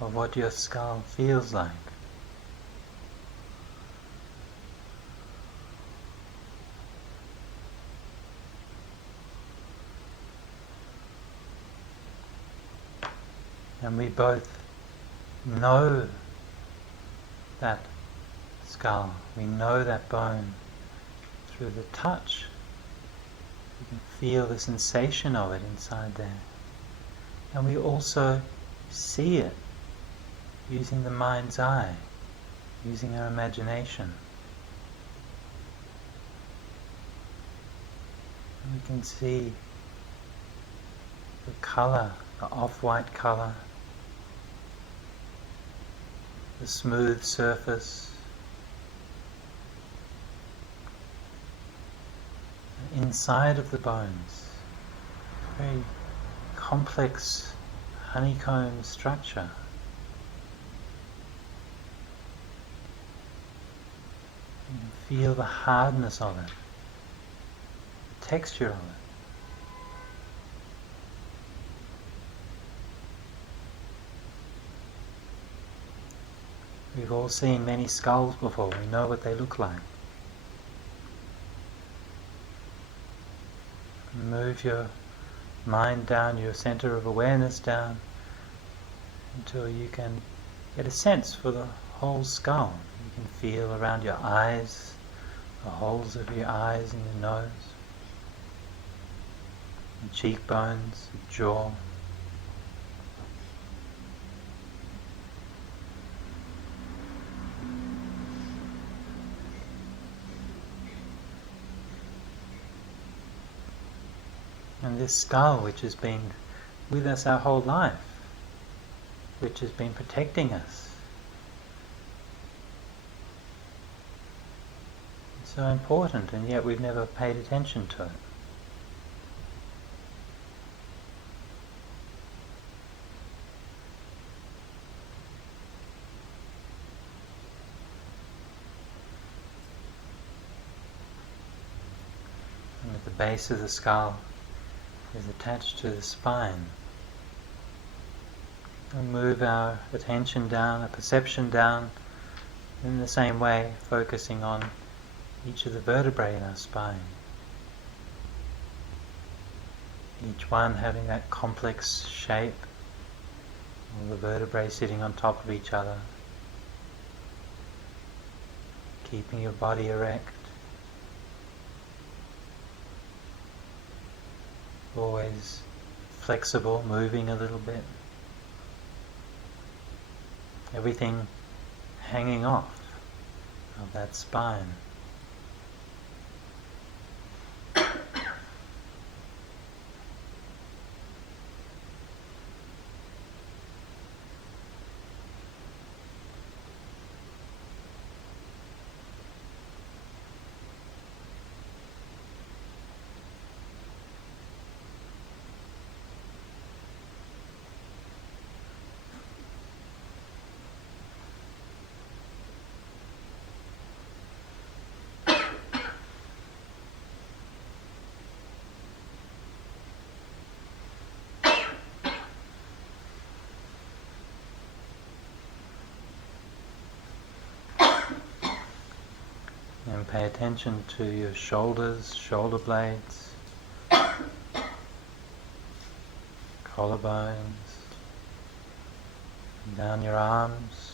of what your skull feels like. And we both know that skull, we know that bone through the touch. You can feel the sensation of it inside there. And we also see it using the mind's eye, using our imagination. And we can see the colour, the off-white colour, the smooth surface, and inside of the bones, very complex honeycomb structure. You can feel the hardness of it, the texture of it. We've all seen many skulls before, we know what they look like. Move your mind down, your center of awareness down, until you can get a sense for the whole skull. You can feel around your eyes, the holes of your eyes and your nose, the cheekbones, the jaw. And this skull, which has been with us our whole life, which has been protecting us, it's so important, and yet we've never paid attention to it. And at the base of the skull is attached to the spine. And move our attention down, our perception down, in the same way, focusing on each of the vertebrae in our spine. Each one having that complex shape, all the vertebrae sitting on top of each other, keeping your body erect. Always flexible, moving a little bit. Everything hanging off of that spine. And pay attention to your shoulders, shoulder blades, collarbones, and down your arms.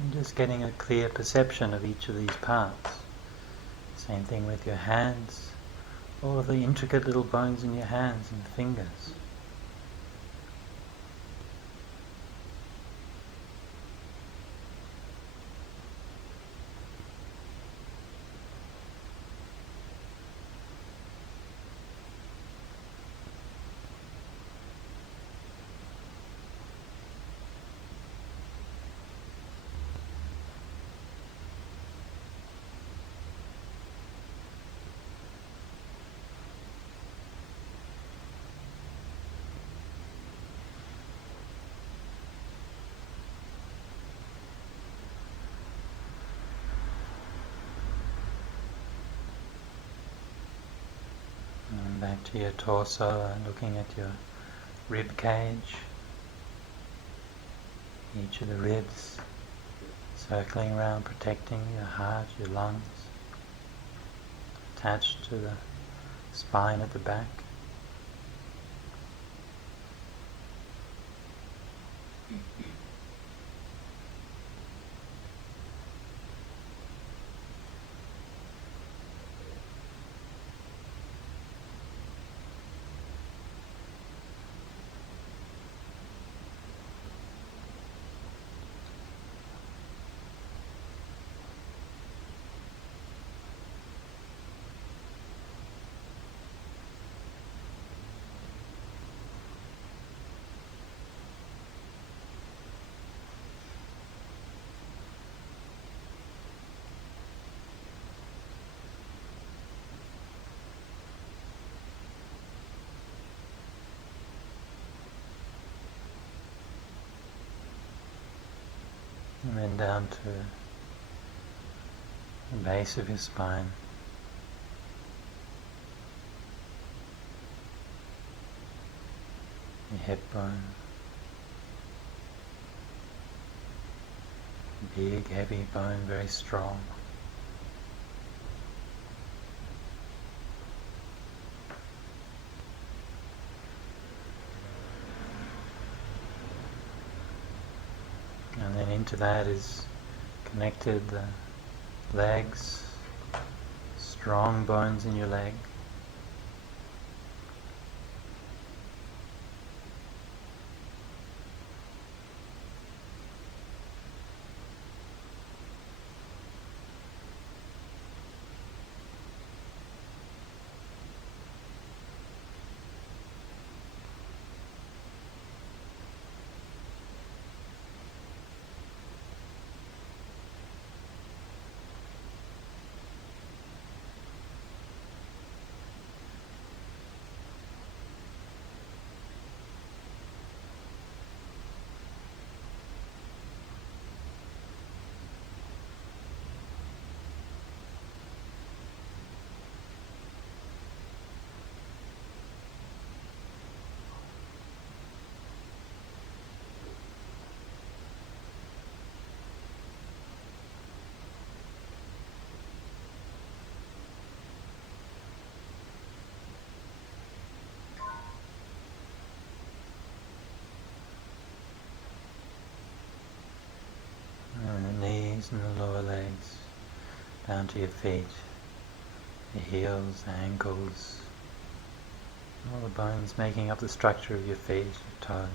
And just getting a clear perception of each of these parts. Same thing with your hands, all of the intricate little bones in your hands and fingers. And back to your torso and looking at your rib cage. Each of the ribs circling around, protecting your heart, your lungs, attached to the spine at the back. And then down to the base of your spine. Your hip bone. Big, heavy bone, very strong. And then into that is connected the legs, strong bones in your leg. And the knees and the lower legs down to your feet, your heels, ankles, all the bones making up the structure of your feet, your toes.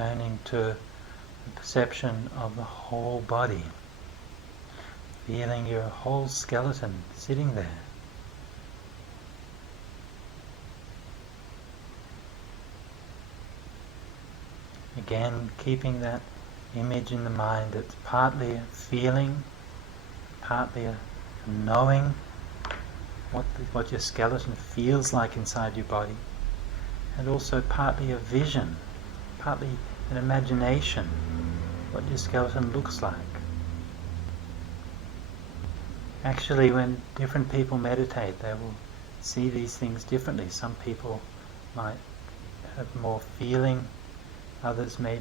returning to the perception of the whole body, feeling your whole skeleton sitting there. Again, keeping that image in the mind that's partly a feeling, partly a knowing what your skeleton feels like inside your body, and also partly a vision, partly an imagination, what your skeleton looks like. Actually, when different people meditate, they will see these things differently. Some people might have more feeling, others may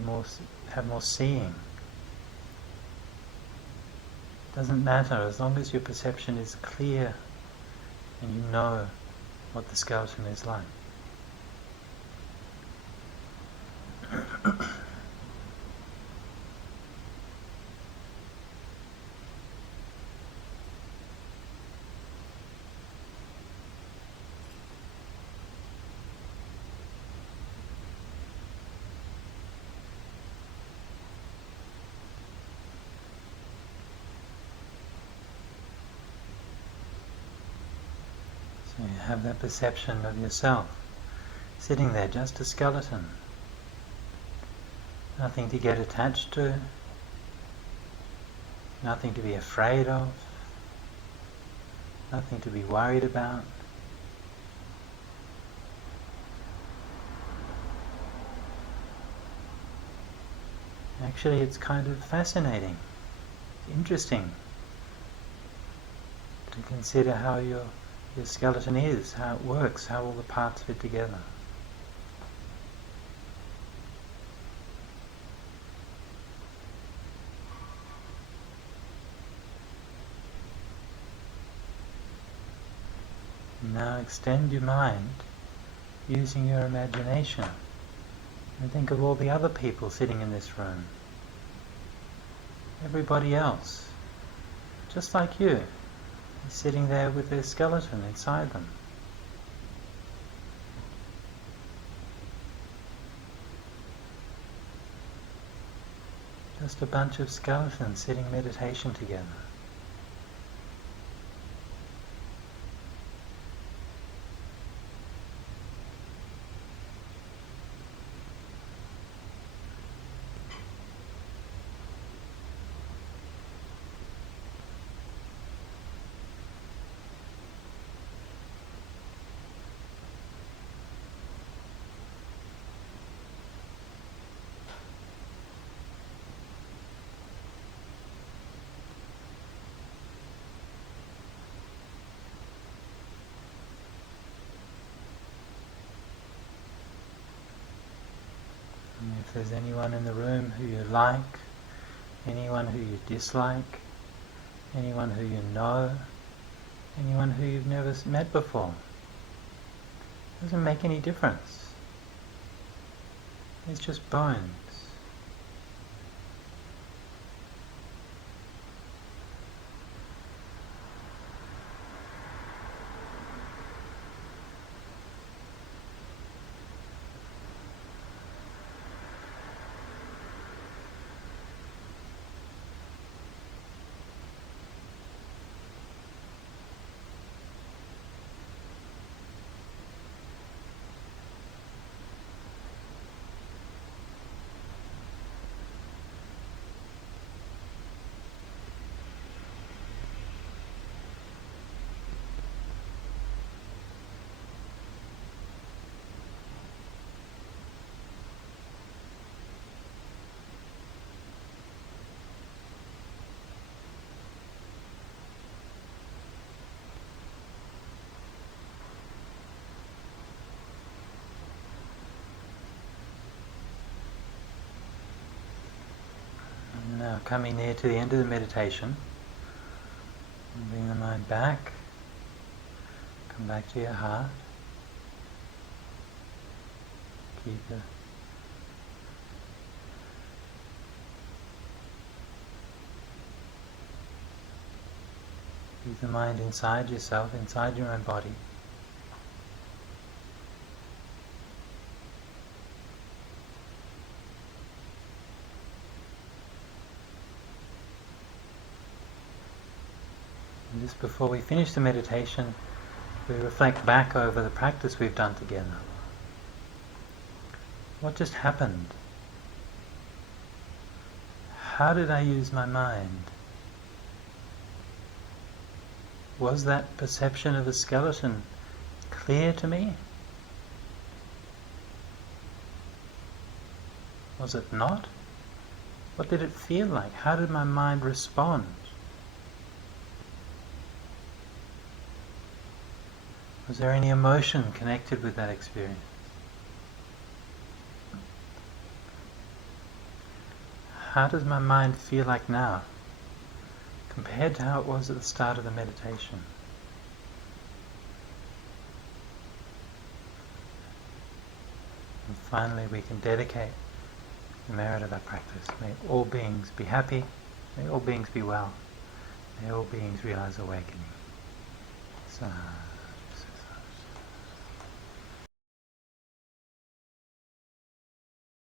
have more seeing. Doesn't matter, as long as your perception is clear and you know what the skeleton is like. So you have that perception of yourself sitting there, just a skeleton. Nothing to get attached to, nothing to be afraid of, nothing to be worried about. Actually, it's kind of fascinating, interesting to consider how your skeleton is, how it works, how all the parts fit together. Now extend your mind using your imagination and think of all the other people sitting in this room. Everybody else, just like you, is sitting there with their skeleton inside them. Just a bunch of skeletons sitting meditation together. And if there's anyone in the room who you like, anyone who you dislike, anyone who you know, anyone who you've never met before, doesn't make any difference. It's just bones. Now coming near to the end of the meditation, bring the mind back, come back to your heart, keep the mind inside yourself, inside your own body. just before we finish the meditation, we reflect back over the practice we've done together. What just happened? How did I use my mind? Was that perception of a skeleton clear to me? Was it not? What did it feel like? How did my mind respond? Was there any emotion connected with that experience? How does my mind feel like now, compared to how it was at the start of the meditation? And finally, we can dedicate the merit of our practice. May all beings be happy, may all beings be well, may all beings realize awakening. So.